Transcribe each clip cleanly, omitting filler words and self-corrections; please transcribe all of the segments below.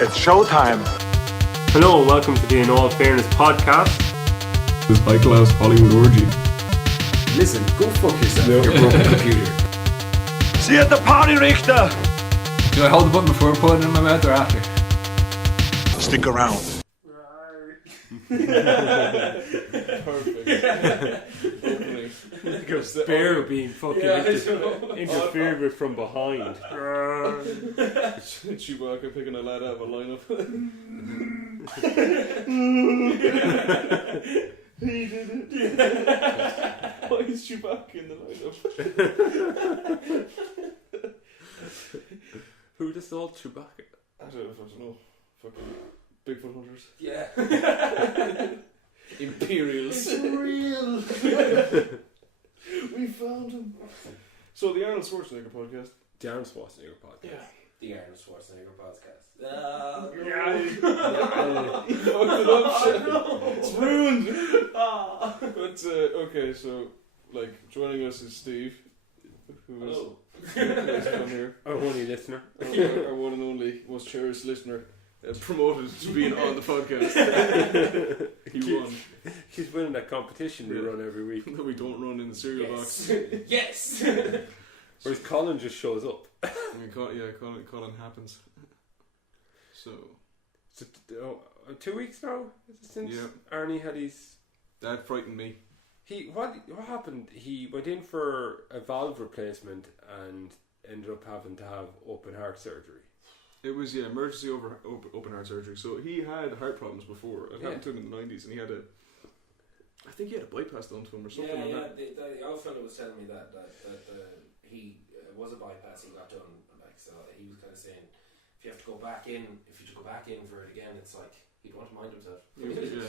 It's showtime. Hello and welcome to the In All Fairness podcast. This high-class Hollywood orgy. Listen, go fuck yourself, your broken computer. See you at the party, Richter. Do I hold the button before putting it in my mouth or after? Stick around. Perfect. Bear being fucking interfered with from behind. Chewbacca picking a lad out of a lineup. He did it. Why is Chewbacca in the lineup? Who just thought Chewbacca? I don't know. Fucking Bigfoot hunters. Yeah. Imperials. It's real. We found him. So the Arnold Schwarzenegger podcast. The Arnold Schwarzenegger podcast. Yeah. The Arnold Schwarzenegger podcast. You fucked it up, shit. It's ruined. But okay, so like joining us is Steve, who is come here. Our only listener. Our one and only, most cherished listener, promoted to being on the podcast. He won. He's winning that competition we run every week. That we don't run in the cereal box. Yes. Whereas Colin just shows up. I mean, Colin happens. So 2 weeks now since Arnie had his. That frightened me. What happened? He went in for a valve replacement and ended up having to have open heart surgery. It was emergency open heart surgery. So he had heart problems before. It happened to him in the 90s, and I think he had a bypass done to him or something like that. The old fellow was telling me that he was a bypass he got done. Like, so he was kind of saying, if you go back in for it again, it's like he'd want to mind himself. Yeah.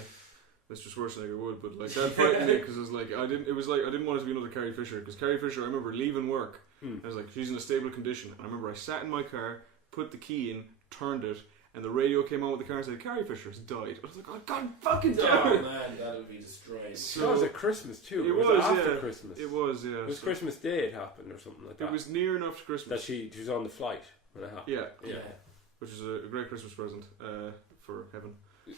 Mr. Schwarzenegger would, but like that frightened me because I didn't want it to be another Carrie Fisher, because Carrie Fisher, I remember leaving work. I was like, she's in a stable condition, and I remember I sat in my car, put the key in, turned it, and the radio came on with the car and said, Carrie Fisher's died. I was like, oh god fucking damn Oh it. man, that'll be destroyed. So, that was at Christmas too. It was after Christmas. It was, yeah. It was Christmas Day it happened or something like that. It was near enough to Christmas. That she was on the flight when it happened. Yeah. Which is a great Christmas present for heaven.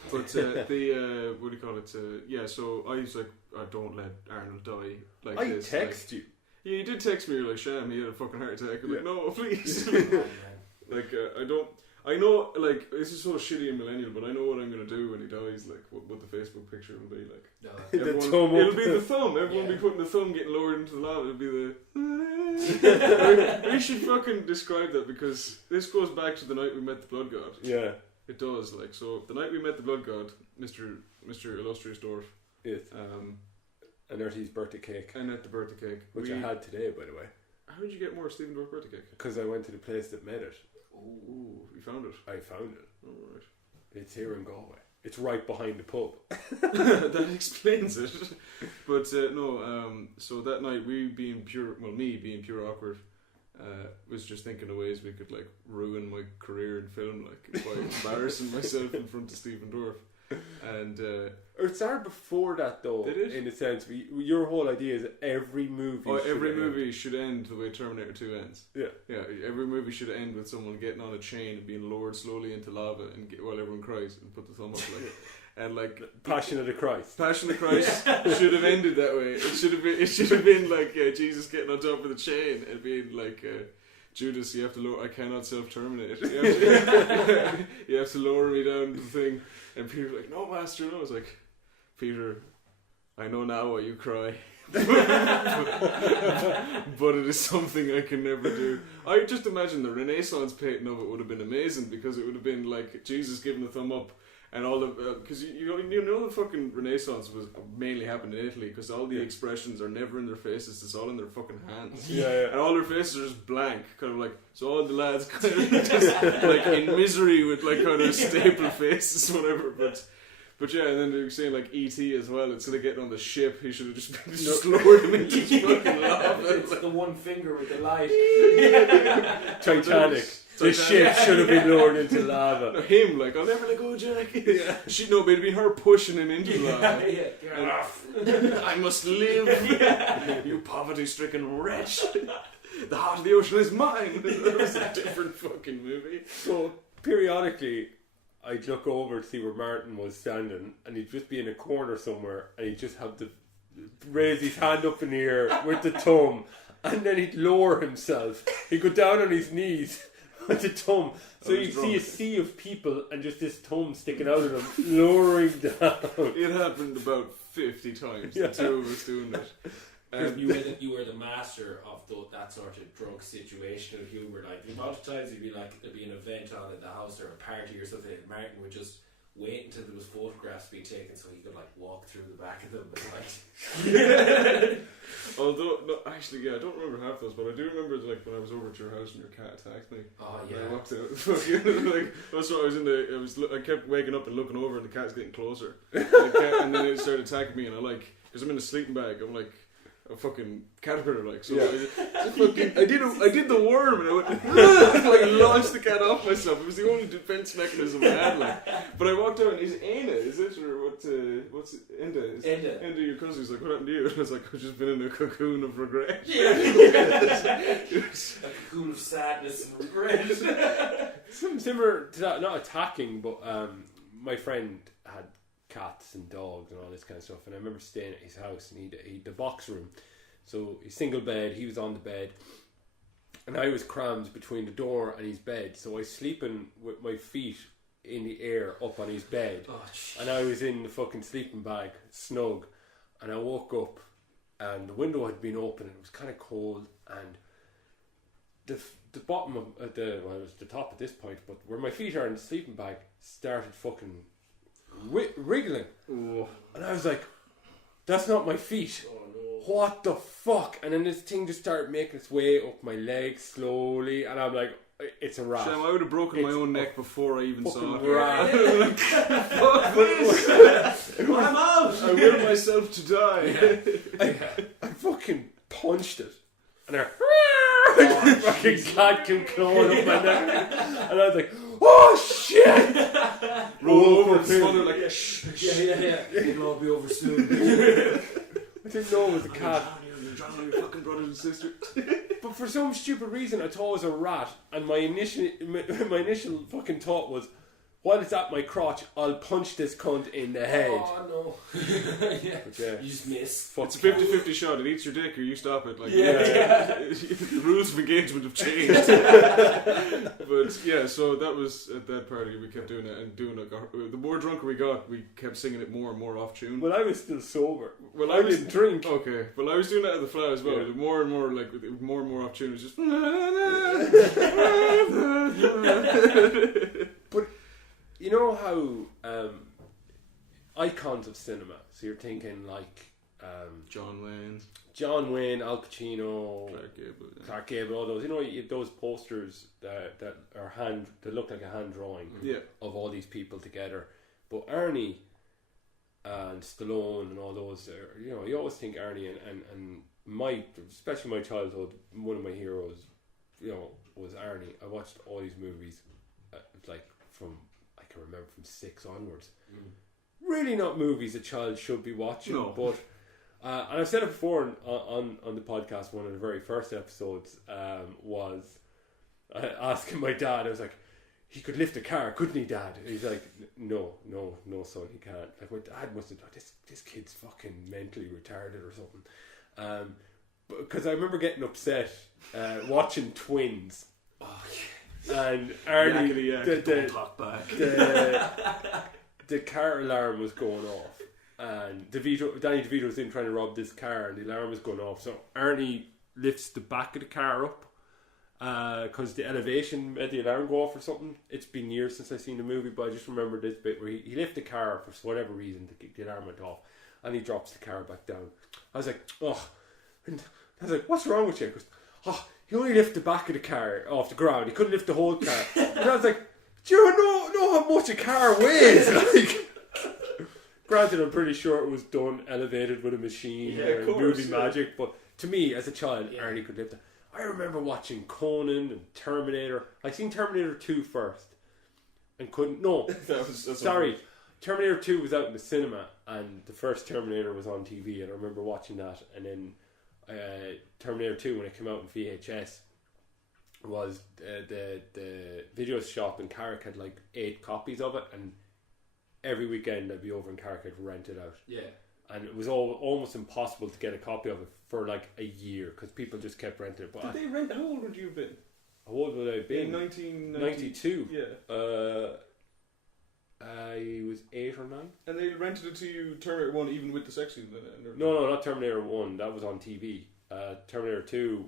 But what do you call it? So I was like, don't let Arnold die like I this. text you. Yeah, you did text me. You're like, Sham, he had a fucking heart attack. I'm like, no, please. I know, like, this is so shitty and millennial, but I know what I'm going to do when he dies, like, what the Facebook picture will be, like. No. It'll be the thumb. Everyone will be putting the thumb getting lowered into the lava. It'll be the... We should fucking describe that, because this goes back to the night we met the Blood God. Yeah. It does, like, so the night we met the Blood God, Mr. Illustrious Dwarf. Yes. And at his birthday cake. And at the birthday cake. Which I had today, by the way. How did you get more Stephen Dwarf birthday cake? Because I went to the place that made it. Ooh, you found it? I found it. Oh, right. It's here in Galway. It's right behind the pub. That explains it. But so that night me being pure awkward, was just thinking of ways we could like ruin my career in film, like by embarrassing myself in front of Stephen Dorff. And it started before that though. Did it? In a sense, your whole idea is every movie. Movie should end the way Terminator 2 ends. Yeah. Every movie should end with someone getting on a chain and being lowered slowly into lava, and while everyone cries and put the thumb up like. And like Passion of the Christ. Passion of the Christ should have ended that way. It should have been like Jesus getting on top of the chain and being like. Judas, you have to lower. I cannot self-terminate. You have to lower me down to the thing. And Peter's like, no, Master, no. I was like, Peter, I know now why you cry. But it is something I can never do. I just imagine the Renaissance painting of it would have been amazing, because it would have been like Jesus giving the thumb up. And all the because you know the fucking Renaissance was mainly happened in Italy, because all the expressions are never in their faces, it's all in their fucking hands. And all their faces are just blank, kind of like, so all the lads kind of just like in misery with like kind of staple faces, whatever. But yeah, and then they were saying like E.T. as well. Instead of getting on the ship, he should have just lowered him into fucking lava. It's the one finger with the light. Titanic. The ship should have been lowered into lava. No, him, like, I'll never let go, Jack. No, but it'd be her pushing him into the lava. I must live. You poverty-stricken wretch. The heart of the ocean is mine. That was a different fucking movie. So periodically, I'd look over to see where Martin was standing, and he'd just be in a corner somewhere, and he'd just have to raise his hand up in the air with the thumb, and then he'd lower himself. He'd go down on his knees with the thumb, so you'd see a sea of people, and just this thumb sticking out of them, lowering down. It happened about 50 times. The two of us doing it. You were the master of that sort of drunk situational humour. Like the amount of times you'd be like, there'd be an event on at the house or a party or something, and Martin would just wait until there was photographs being taken so he could like walk through the back of them and like. Although, no, actually, I don't remember half those, but I do remember like when I was over at your house and your cat attacked me. Oh yeah. And I walked out. Like that's what I was in I kept waking up and looking over, and the cat's getting closer. And then it started attacking me, and because I'm in a sleeping bag, I'm like a fucking caterpillar, like. So I did the worm, and I went like launched the cat off myself. It was the only defense mechanism I had, like. But I walked out, and he's Aina, is it, or what's it? Enda. Enda, your cousin. He's like, what happened to you? And I was like, I've just been in a cocoon of regret. A cocoon of sadness and regret. Something similar to that, not attacking, but my friend had cats and dogs and all this kind of stuff, and I remember staying at his house, and he'd the box room, so his single bed, he was on the bed, and I was crammed between the door and his bed, so I was sleeping with my feet in the air up on his bed, and I was in the fucking sleeping bag, snug, and I woke up, and the window had been open, and it was kind of cold, and the bottom of it was the top at this point, but where my feet are in the sleeping bag started fucking wriggling. Oh. And I was like, that's not my feet. Oh no. What the fuck? And then this thing just started making its way up my leg slowly, and I'm like, it's a rat. Sam, I would have broken my own neck before I even saw it. Rat. Fuck this! I'm out! I will myself to die. I fucking punched it, and I fucking cat came clawing up my neck, and I was like, oh shit! Roll over and smother like shh. Yeah. It'll all be over soon. I didn't know it was a cat. You're drowning your fucking brothers and sisters. But for some stupid reason, I thought it was a rat, and my initial fucking thought was, while it's at my crotch, I'll punch this cunt in the head. Oh no. But yeah. You just miss. It's a 50-50 shot. It eats your dick or you stop it. Like, the rules of engagement have changed. But yeah, so that was at that party. We kept doing it and doing it. The more drunker we got, we kept singing it more and more off tune. Well, I was still sober. Well, I didn't drink. Okay, well, I was doing that at the fly as well. Yeah. The more and more, like, more and more off tune. It was just. But you know how icons of cinema. So you're thinking like John Wayne, Al Pacino, Clark Gable, Clark Gable, all those. You know, those posters that are that look like a hand drawing of all these people together. But Arnie and Stallone and all those, you know, you always think Arnie and especially my childhood, one of my heroes, you know, was Arnie. I watched all these movies, like from I can remember from 6 onwards. Really not movies a child should be watching, but and I've said it before on the podcast. One of the very first episodes was asking my dad. I was like, he could lift a car, couldn't he, Dad? And he's like, no, son, he can't. Like, my dad must have thought this kid's fucking mentally retarded or something. Because I remember getting upset watching Twins. And Arnie, the car alarm was going off, and Danny DeVito was in trying to rob this car, and the alarm was going off. So Arnie lifts the back of the car up because the elevation made the alarm go off or something. It's been years since I've seen the movie, but I just remember this bit where he lifted the car for whatever reason, the alarm went off, and he drops the car back down. I was like, and I was like, what's wrong with you? He goes, he only lifted the back of the car off the ground. He couldn't lift the whole car. And I was like, do you know how much a car weighs? Like, granted, I'm pretty sure it was done elevated with a machine or movie magic, but to me, as a child, Arnie could lift it. I remember watching Conan and Terminator. I seen Terminator 2 first and couldn't. No, sorry. Terminator 2 was out in the cinema, and the first Terminator was on TV, and I remember watching that. And then Terminator 2, when it came out in VHS, was the video shop in Carrick had like 8 copies of it, and every weekend I'd be over in Carrick, I'd rent it out. Yeah. And it was almost impossible to get a copy of it for like a year because people just kept renting it. But Did they rent? How old would you have been? how old would I have been? In 1992. 92. Yeah. I was 8 or 9. And they rented it to you, Terminator 1, even with the sex scene in it? No, not Terminator 1. That was on TV. Terminator 2,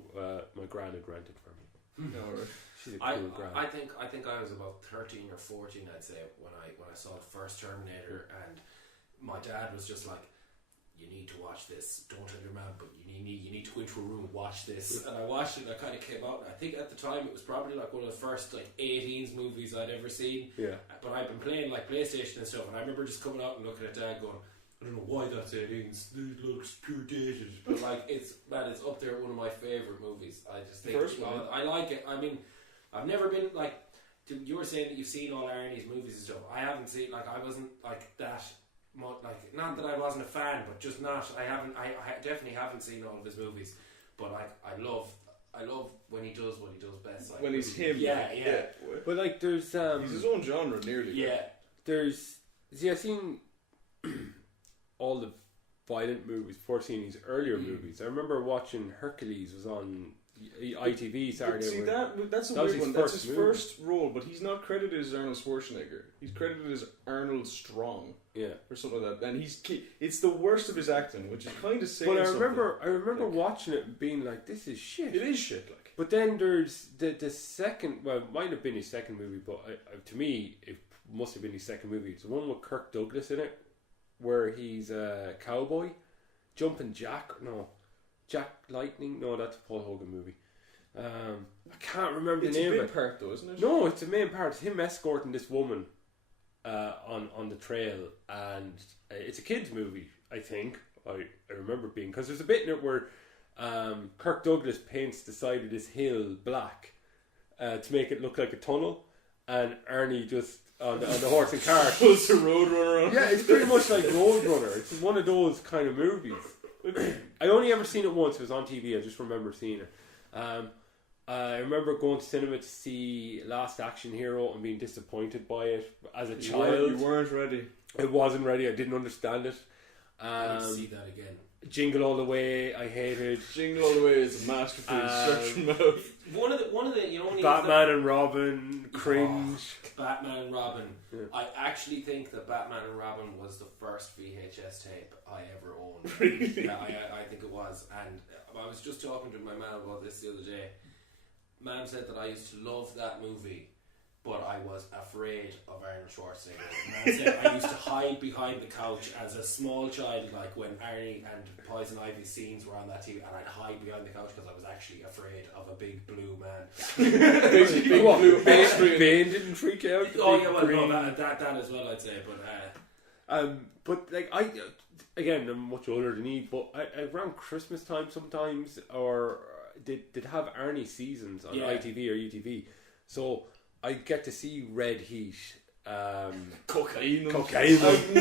my gran had rented for me. No, right. She's a cool gran. I think I was about 13 or 14, I'd say, when I saw the first Terminator, and my dad was just like, "You need to watch this. Don't tell your mum, but you need to go into a room and watch this." And I watched it, and I kind of came out, and I think at the time it was probably like one of the first like 18s movies I'd ever seen. Yeah. But I'd been playing like PlayStation and stuff, and I remember just coming out and looking at Dad going, "I don't know why that's 18s. It looks pure dated." But like it's up there, one of my favourite movies. I just think First one. I like it. I mean, I've never been like, you were saying that you've seen all Arnie's movies and stuff. I haven't seen, like, I wasn't like that. Like, not that I wasn't a fan, but just not. I definitely haven't seen all of his movies, but I love when he does what he does best. Like, When he's him. yeah. But like there's He's his own genre, nearly. Yeah. I've seen all the violent movies before seeing his earlier movies. I remember watching Hercules was on ITV Saturday. See, that's a that was weird his one. That's first his movie. first role, but he's not credited as Arnold Schwarzenegger. He's credited as Arnold Strong. Yeah. Or something like that. And it's the worst of his acting, which is kind of saying But I something. remember Like, watching it and being like, this is shit. it is shit, like. But then there's the second, well, it might have been his second movie, but to me, it must have been his second movie. It's the one with Kirk Douglas in it, where he's a cowboy. Jumping Jack Lightning? No, that's a Paul Hogan movie. I can't remember It's the name a of big it. part, though, isn't it? No, it's the main part. It's him escorting this woman on the trail, and it's a kids movie, I think. I remember it being, because there's a bit in it where Kirk Douglas paints the side of this hill black to make it look like a tunnel, and Arnie just on the horse and cart Was the Roadrunner on? yeah, it's pretty much like Roadrunner. It's one of those kind of movies. I only ever seen it once. It was on TV. I just remember seeing it. I remember going to cinema to see Last Action Hero and being disappointed by it as a child. You weren't ready. I wasn't ready. I didn't understand it. I need to see that again. Jingle All the Way, I hated. Jingle All the Way is a masterpiece. Shut your mouth. One of the you know when he Batman and Robin, cringe. Batman and Robin. Yeah. I actually think that Batman and Robin was the first VHS tape I ever owned. Really? Yeah, I think it was. And I was just talking to my man about this the other day. Man said that I used to love that movie, but I was afraid of Arnold Schwarzenegger. Man said I used to hide behind the couch as a small child, like when Arnie and Poison Ivy's scenes were on that TV, and I'd hide behind the couch because I was actually afraid of a big blue man. Big blue Austrian. Bane didn't freak out. Oh yeah, well, no, that as well, I'd say, But like I'm much older than he, but around Christmas time sometimes, or did have Arnie seasons on ITV or UTV, so I get to see Red Heat. Cocaine. Cocaine. I've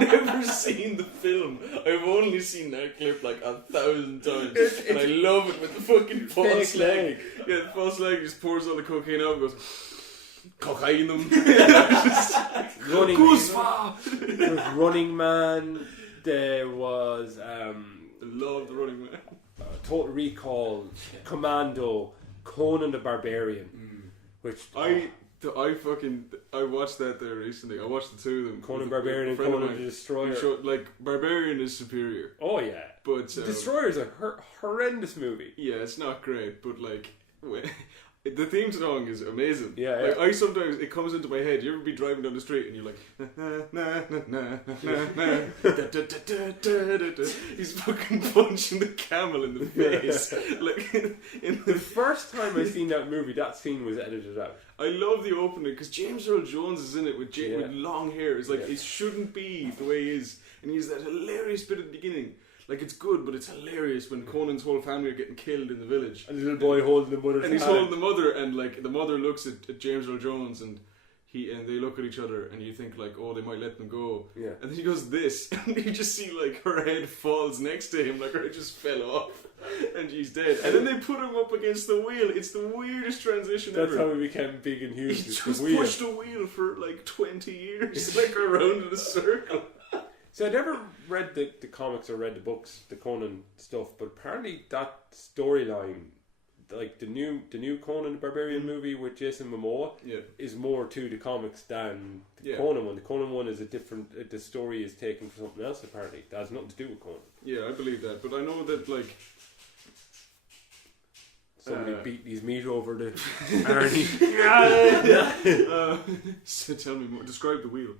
never seen the film. I've only seen that clip like 1,000 times, and I love it with the fucking false leg. Yeah, the false leg just pours all the cocaine out and goes. Cocaine them. Running, There there was Running Man. There was love the Running Man. Total Recall, Commando, Conan the Barbarian, which I watched that there recently. I watched the two of them. Conan Barbarian and Conan the Destroyer. Like Barbarian is superior, Oh yeah, but Destroyer is a horrendous movie. yeah, it's not great. But like the theme song is amazing. Yeah, like, yeah. I sometimes it comes into my head. You ever be driving down the street and you're like, he's fucking punching the camel in the face. Like in The the first time I seen that movie, that scene was edited out. I love the opening because James Earl Jones is in it with with long hair. It's like it shouldn't be the way he is, and he's that hilarious bit at the beginning. Like it's good, but it's hilarious when Conan's whole family are getting killed in the village, And the little boy holding the mother's and he's hand. holding the mother, and like the mother looks at James Earl Jones, and and they look at each other, and you think like, oh, they might let them go. Yeah. And then he goes this, and you just see like her head falls next to him, like her head just fell off, and she's dead. And then they put him up against the wheel. It's the weirdest transition That's ever. how he became big and huge. He with just the wheel. pushed a wheel for like 20 years, like around in a circle. So I never read the comics or read the books, the Conan stuff, but apparently that storyline, like the new Conan the Barbarian movie with Jason Momoa, is more to the comics than the Conan one. The Conan one is a different. The story is taken from something else. Apparently, that has nothing to do with Conan. Yeah, I believe that, but I know that like. Somebody beat his meat over the Arnie. So tell me more. Describe the wheel.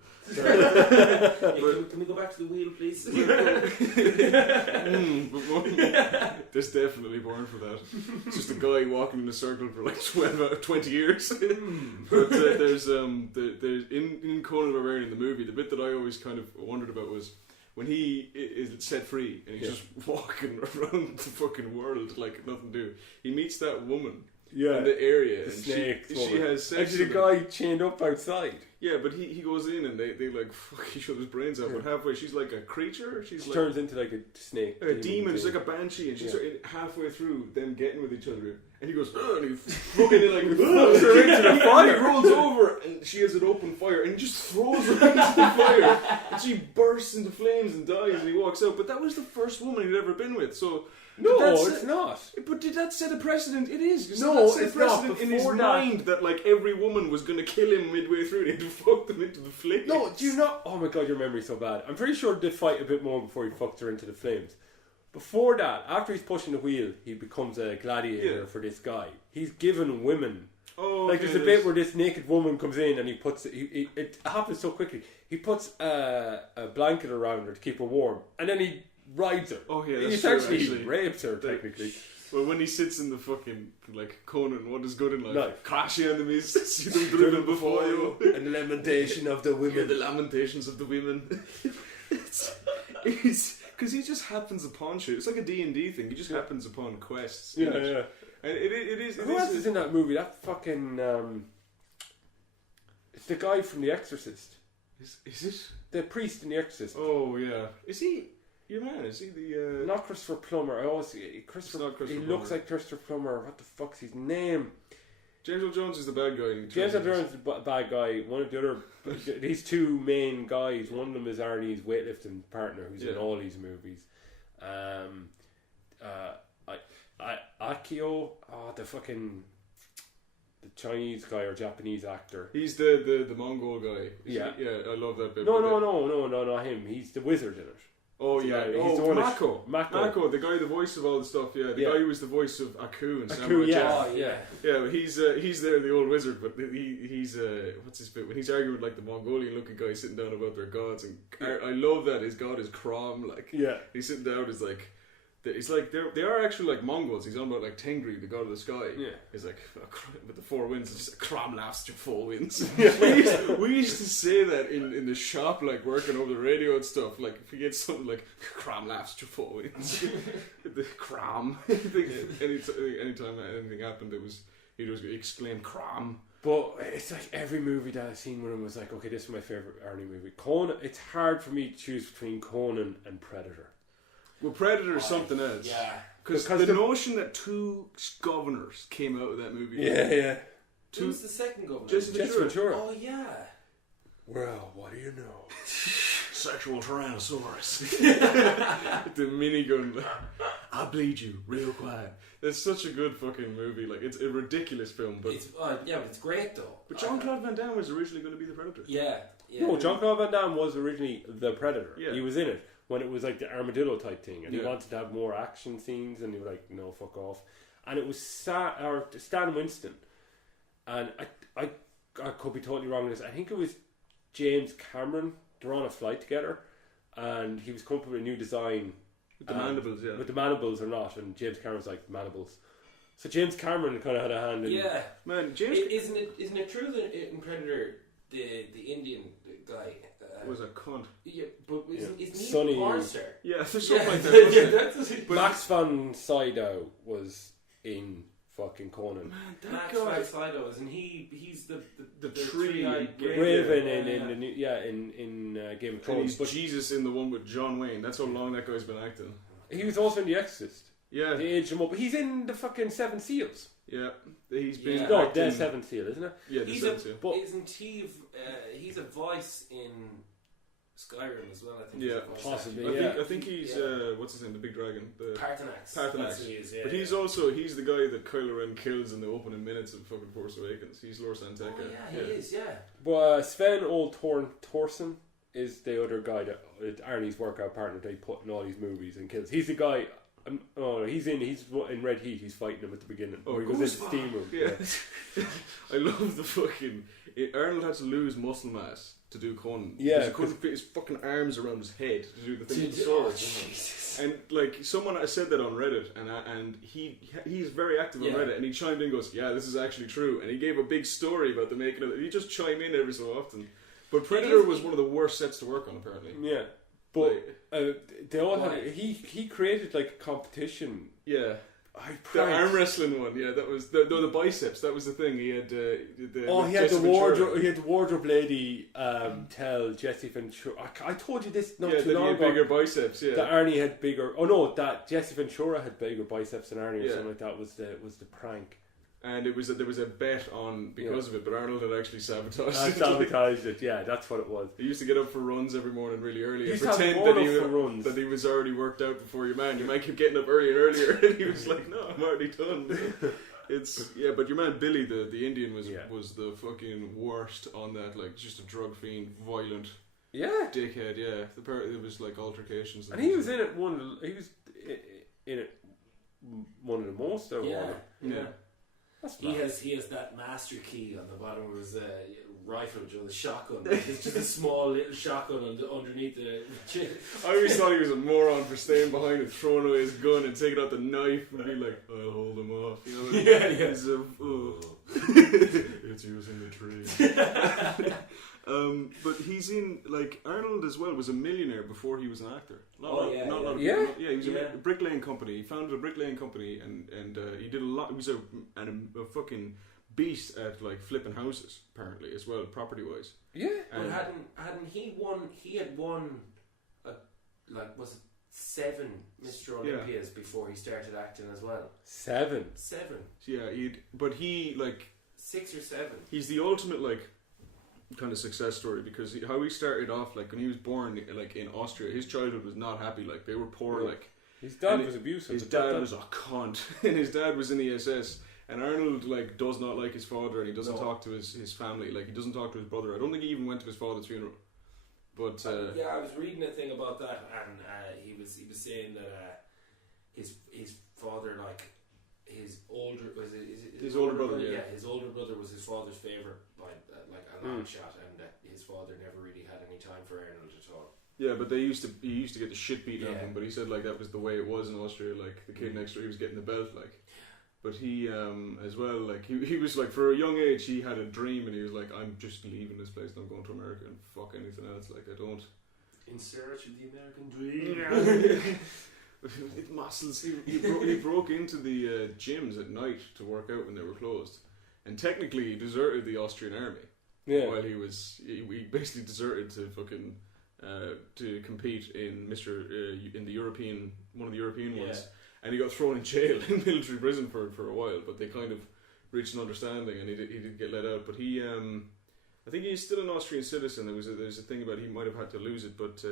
Can we go back to the wheel, please? There's definitely born for that. It's just a guy walking in a circle for like 20 years. But there's in Conan the Barbarian in the movie, the bit that I always kind of wondered about was when he is set free and he's just walking around the fucking world like nothing to do. He meets that woman in the area. The and snake. she has sex Actually, with the him. guy chained up outside. Yeah, but he goes in and they like fuck each other's brains out. But halfway, she's like a creature. She turns into like a snake. a demon. She's like a banshee, and she's halfway through them getting with each other. And he goes, and he fucking like throws her into the fire. He rolls over, and she has an open fire, and he just throws her into the fire, and she bursts into flames and dies. And he walks out. But that was the first woman he'd ever been with. So no, it's not. But did that set a precedent? It is. No, that set it's a precedent not. in his Before mind that like every woman was going to kill him midway through. They had to fuck them into the flames. No, do you not? Oh my god, your memory's so bad. I'm pretty sure they fight a bit more before he fucks her into the flames. Before that, after he's pushing the wheel, he becomes a gladiator for this guy. He's given women. Oh, like there's a bit where this naked woman comes in and he puts it happens so quickly. He puts a blanket around her to keep her warm, and then he rides her. Oh yeah, he that's essentially true, rapes her technically. Well, when he sits in the fucking like Conan, what is good in life? No. Crash your enemies, see them driven before you, and the lamentation of the hear women. the lamentations of the women. it's because he just happens upon shit. It's like a D&D thing. He just happens upon quests. Yeah. And it is. Who else is in that movie? That fucking it's the guy from The Exorcist. Is it The priest in The Exorcist. Oh yeah. Is he your man? Is he the? Not Christopher Plummer. I always It's not He Christopher looks Plummer. like Christopher Plummer. What the fuck's his name? James Earl Jones is the bad guy. James Earl Jones is the bad guy. One of the other, these two main guys. One of them is Arnie's weightlifting partner, who's in all these movies. Akio, the Chinese guy or Japanese actor. He's the Mongol guy. Yeah. I love that bit. No, not him. He's the wizard in it. Oh He's yeah, the guy- he's the one that- Mako, the guy, the voice of all the stuff. Yeah, the guy who was the voice of Aku and Samurai yeah. Jack. Oh yeah. Yeah, but he's there, the old wizard. But he's what's his bit when he's arguing with like the Mongolian looking guy sitting down about their gods, and I love that his god is Crom. Like he's sitting down, is like. It's like they are actually like Mongols. He's on about like Tengri, the god of the sky. Yeah, he's like with the four winds. It's just Crom laughs to four winds. we used to say that in the shop, like working over the radio and stuff. Like if we get something like Crom laughs to four winds, the Crom. Anytime anything happened, he'd always exclaim Crom. But it's like every movie that I've seen with him was like, okay, this is my favourite Arnie movie. Conan. It's hard for me to choose between Conan and Predator. Well, Predator is something else. Yeah. Because the notion that two governors came out of that movie. Yeah. Who's the second governor? Jesse Ventura. Oh yeah. Well, what do you know? Sexual Tyrannosaurus. The minigun. I'll bleed you real quiet. It's such a good fucking movie. Like it's a ridiculous film, but but it's great though. But Jean-Claude Van Damme was originally going to be the Predator. Yeah. No, Jean-Claude Van Damme was originally the Predator. Yeah. He was in it when it was like the armadillo type thing, and he wanted to have more action scenes, and he was like, no, fuck off. And it was Stan Winston, and I could be totally wrong with this. I think it was James Cameron. They're on a flight together, and he was coming up with a new design with the mandibles, with the mandibles or not. And James Cameron's like mandibles. So James Cameron kind of had a hand in. Yeah, man. James, isn't it true that in Predator the Indian guy was a cunt? Yeah, but isn't he Sonny, a porn star? Yeah, there's something like that. Wasn't but Max von Sydow was in fucking Conan. Max von Sydow, and he's the the tree Raven in the new, in Game of And Thrones. he's But Jesus in the one with John Wayne. That's how long that guy's been acting. he was also in The Exorcist. Yeah, They aged him up. He's in the fucking Seven Seals. yeah. He's been Yeah. No, acting. the Seventh Seal, isn't it? Yeah, the He's Seventh Seal. But Isn't he? He's a voice in Skyrim as well. I think. Yeah, he's a voice possibly, actor. yeah. I think he's what's his name, the big dragon. Parthenax. Parthenax. That's who he is, yeah. But he's the guy that Kylo Ren kills in the opening minutes of fucking Force Awakens. He's Lor Santeca. Oh yeah, he is. Yeah. But Sven Old Thorson is the other guy that Arnie's workout partner they put in all these movies and kills. He's the guy. He's in Red Heat. He's fighting him at the beginning. Oh, he goes into the steam room. Yeah. I love the fucking. Arnold had to lose muscle mass to do Conan. Yeah, Because he couldn't fit his fucking arms around his head to do the thing with the sword. Jesus. And like someone I said that on Reddit, and he's very active on Yeah. Reddit, and he chimed in, and goes, "Yeah, this is actually true," and he gave a big story about the making of it. He just chime in every so often. But Predator was one of the worst sets to work on, apparently. Yeah, but Like, they all Why? had. He created like a competition. yeah. I The arm wrestling one, yeah, that was the biceps. That was the thing. He had the He had Jesse the Ventura. wardrobe. He had the wardrobe lady tell Jesse Ventura. I told you this not Yeah, too that he long had ago. bigger biceps. Yeah, That Arnie had bigger. Oh no, that Jesse Ventura had bigger biceps than Arnie or Yeah. something like that. Was the prank? and there was a bet on because of it, but Arnold had actually sabotaged I it. sabotaged it. Yeah, that's what it was. He used to get up for runs every morning really early He and used to have pretend more that up for runs. that he was already worked out before your man. Your man kept getting up earlier and earlier, and he was like, "No, I'm already done." But your man Billy, the Indian, was the fucking worst on that. Like, just a drug fiend, violent Yeah, dickhead. Yeah, it was like altercations. and he was in it in it one of the most. Or Yeah. Yeah. That's He mad. has that master key on the bottom of his rifle, the shotgun. It's just a small little shotgun underneath the. I always thought he was a moron for staying behind and throwing away his gun and taking out the knife and being like, "I'll hold him off." You know? Yeah. He's it's using the tree. But he's in, like, Arnold as well was a millionaire before he was an actor. He was a bricklaying company. He founded a bricklaying company and he did a lot. He was a fucking beast at like flipping houses apparently as well, property wise. Yeah, But hadn't he won? He had won, was it 7 Mr. Olympias before he started acting as well? 7. 7, Yeah, he like 6 or 7. he's the ultimate like kind of success story because how he started off, like when he was born like in Austria, his childhood was not happy. Like they were poor. Yeah. Like His dad and was abusive. his but dad was a cunt, and his dad was in the SS. And Arnold like does not like his father, and he doesn't talk to his family. Like he doesn't talk to his brother. I don't think he even went to his father's funeral. But I was reading a thing about that, and he was saying that his father, like his older His older brother, yeah. his older brother was his father's favorite by like a long shot, and his father never really had any time for Arnold at all. yeah, but he used to get the shit beaten out of him. But he said like that was the way it was in Austria. Like the kid next door, he was getting the belt. Like, but he as well, like he was like for a young age, he had a dream, and he was like, I'm just leaving this place and I'm going to America and fuck anything else. Like I don't. In search of the American dream. Muscles. He broke into the gyms at night to work out when they were closed, and technically he deserted the Austrian army. Yeah. While he basically deserted to fucking to compete in in the European one of the European ones, and he got thrown in jail in military prison for a while. But they kind of reached an understanding, and he did get let out. But he I think he's still an Austrian citizen. There's a thing about he might have had to lose it, but.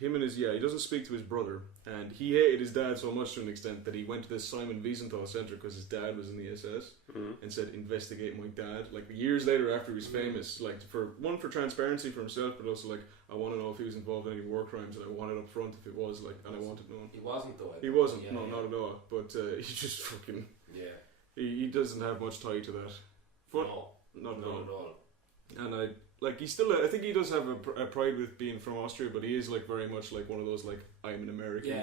Him and he doesn't speak to his brother, and he hated his dad so much to an extent that he went to this Simon Wiesenthal Center because his dad was in the SS and said, investigate my dad. Like years later after he was famous, like for transparency for himself, but also like I want to know if he was involved in any war crimes, and I want it up front if it was, like, and I want it known. He wasn't though. He wasn't, not at all. But he just fucking he doesn't have much tie to that. But not at all. And I think he does have a pride with being from Austria, but he is like very much like one of those like I'm an American.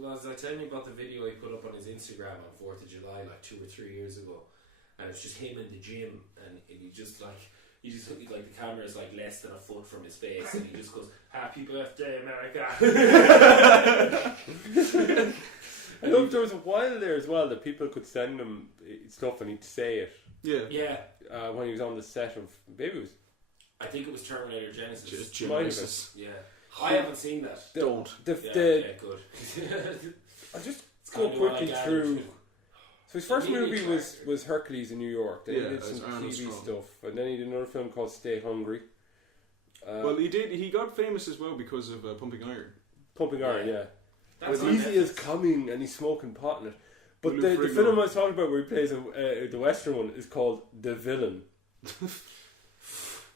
Was I telling you about the video he put up on his Instagram on 4th of July like 2 or 3 years ago, and it's just him in the gym, and he just like the camera is like less than a foot from his face, and he just goes, "Happy birthday, America." I love there was a while there as well that people could send him stuff and he'd say it Yeah. Yeah, when he was on the set of maybe it was I think it was Terminator Genesis. Genesis. Yeah, I haven't seen that. Don't. the Yeah, okay, good. I'll just It's go kinda what quickly I through. gathered. So his first Immediate movie character. was Hercules in New York. Then Yeah, he did as some Arnold TV Strong. stuff, and then he did another film called Stay Hungry. Well, he got famous as well because of Pumping Iron. Pumping Iron, Yeah. yeah. That's As on easy Netflix. as coming, and he's smoking pot in it. But Lou the Ferrigno. film I was talking about where he plays the Western one is called The Villain.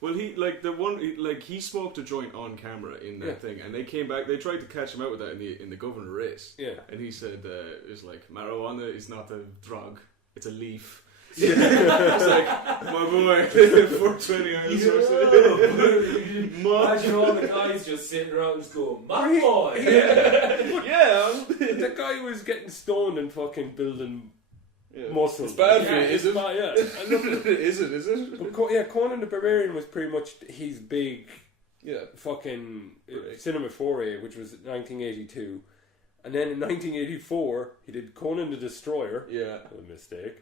Well, he smoked a joint on camera in that Yeah. thing, and they came back. They tried to catch him out with that in the governor race. Yeah. And he said, "It's like marijuana is not a drug; it's a leaf." It's like my boy, 420 Arnold Schwarzenegger. Imagine all the guys just sitting around just going, my boy! Yeah, The guy was getting stoned and fucking building muscle. It's bad for Yeah, you, is it? bad, yeah. I love it. Is it? But Conan the Barbarian was pretty much his big Yeah. fucking Right. cinema foray, which was 1982. And then in 1984, he did Conan the Destroyer. Yeah. A mistake.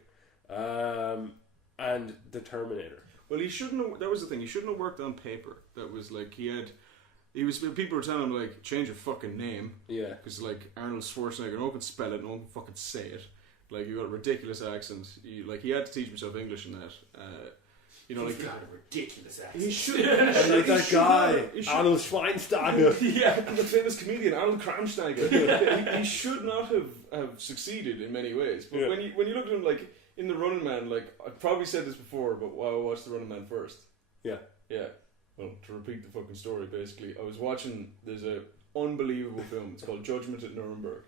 And The Terminator. Well, he shouldn't have. That was the thing. He shouldn't have worked on paper. That was like people were telling him like change your fucking name Yeah. because like Arnold Schwarzenegger, no one can spell it, no one can fucking say it. Like you got a ridiculous accent. He had to teach himself English in that. He's got a ridiculous accent. he should. And like that guy, Arnold Schwarzenegger. Yeah, the famous comedian Arnold Schwarzenegger. he should not have succeeded in many ways. But Yeah. when you look at him like in The Running Man, like I probably said this before, but I watched The Running Man first. Yeah. Yeah. Well, to repeat the fucking story, basically, I was watching. There's a unbelievable film. It's called Judgment at Nuremberg.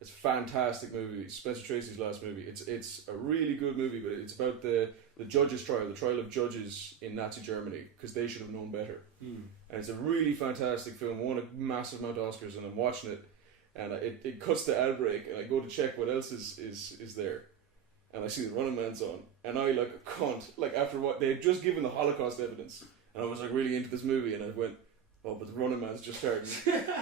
It's a fantastic movie. Spencer Tracy's last movie. It's a really good movie, but it's about the judges' trial, the trial of judges in Nazi Germany, because they should have known better. And it's a really fantastic film. Won a massive amount of Oscars, and I'm watching it, and it cuts the ad break, and I go to check what else is there, and I see The Running Man's on, and I like a cunt. Like after what they had just given the Holocaust evidence, and I was like really into this movie, and I went, oh, but The Running Man's just starting,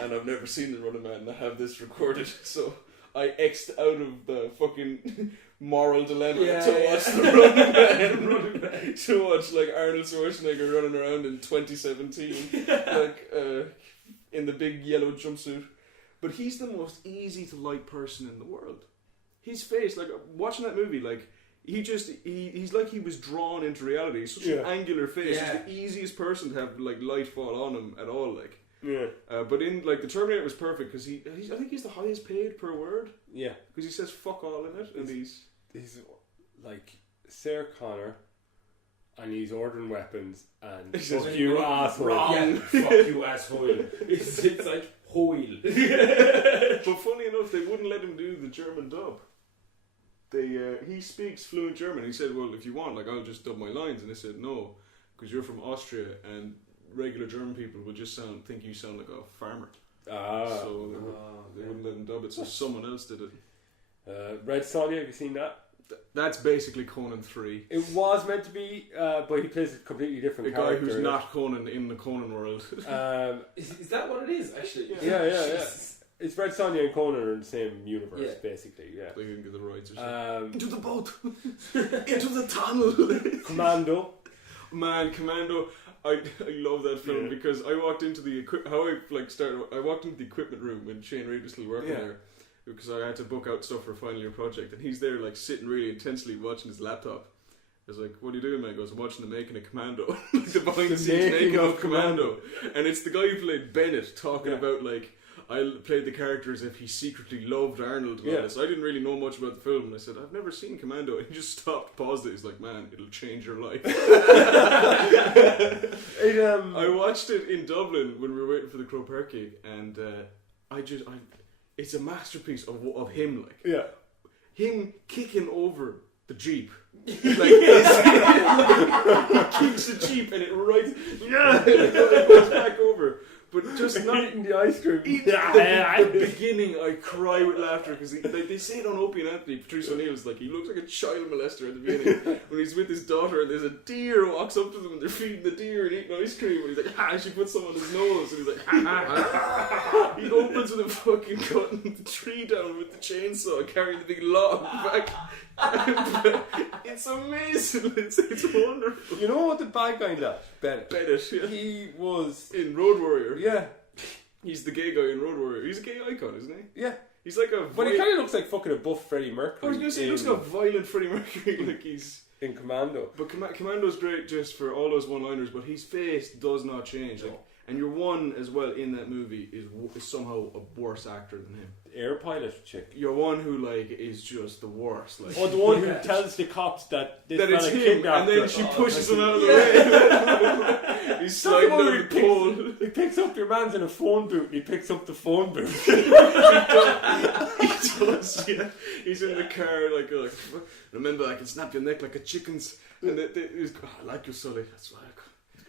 and I've never seen The Running Man, and I have this recorded, so I X'd out of the fucking moral dilemma to watch The Running Man, to watch like Arnold Schwarzenegger running around in 2017, like in the big yellow jumpsuit. But he's the most easy to like person in the world. His face, like watching that movie, like he's like he was drawn into reality. He's such an angular face. Yeah. He's the easiest person to have like light fall on him at all. Like, Yeah. but in like the Terminator was perfect because I think he's the highest paid per word Yeah. because he says fuck all in it, and he's like Sarah Connor, and he's ordering weapons, and He says, fuck you asshole. wrong. Yeah, fuck you asshole. It's like hoil. But funny enough, they wouldn't let him do the German dub. He speaks fluent German. He said, "Well, if you want, like, I'll just dub my lines." And they said, "No, because you're from Austria, and regular German people would just think you sound like a farmer." So they wouldn't let him dub it. So someone else did it. Red Sonja, have you seen that? That's basically Conan 3. It was meant to be, but he plays a completely different A guy character. who's not Conan in the Conan world. Is that what it is, actually? Yeah. Jesus. It's Red Sonja and Conan are in the same universe, Yeah. basically. Yeah. They didn't get the rights or something. Into the boat! Into the tunnel! Commando. Man, Commando, I love that film because I walked into the I walked into the equipment room when Shane Reid was still working there because I had to book out stuff for a final year project, and he's there like sitting really intensely watching his laptop. I was like, "What are you doing, man?" He goes, "I'm watching the making of Commando." The behind the scenes making of Commando. And it's the guy who played Bennett talking about like, I played the character as if he secretly loved Arnold and all this. I didn't really know much about the film, and I said, "I've never seen Commando." And he just stopped, paused it. He's like, "Man, it'll change your life." I watched it in Dublin when we were waiting for the Crow Park gig, and it's a masterpiece of him, like him kicking over the Jeep. Like he kicks the Jeep and it it goes back over. But just not Eating the ice cream. the beginning, I cry with laughter because they say it on Opie and Anthony. Patrice O'Neill's like he looks like a child molester at the beginning when he's with his daughter and there's a deer who walks up to them and they're feeding the deer and eating ice cream and he's like, she puts some on his nose and he's like, he opens with a fucking cutting the tree down with the chainsaw, carrying the big log back, It's amazing. It's wonderful. You know what the bad guy in that? Bennett. Yeah. He was... In Road Warrior. Yeah. He's the gay guy in Road Warrior. He's a gay icon, isn't he? Yeah. He's like a... But he kind of looks like fucking a buff Freddie Mercury. I was going to say, he looks like a violent Freddie Mercury. Like he's... In Commando. But Commando's great just for all those one-liners, but his face does not change. Like, and your one as well in that movie is somehow a worse actor than him. The air pilot chick. Your one who like is just the worst. Like, Or the one who tells the cops that this that it's fella him, kidnapped and then her. she pushes him out of the way. He's sliding down the pole. He picks up your man's in a phone booth and he picks up the phone booth. He does, yeah. He's in the car like remember I can snap your neck like a chicken's. And he's I like you, Sully. That's why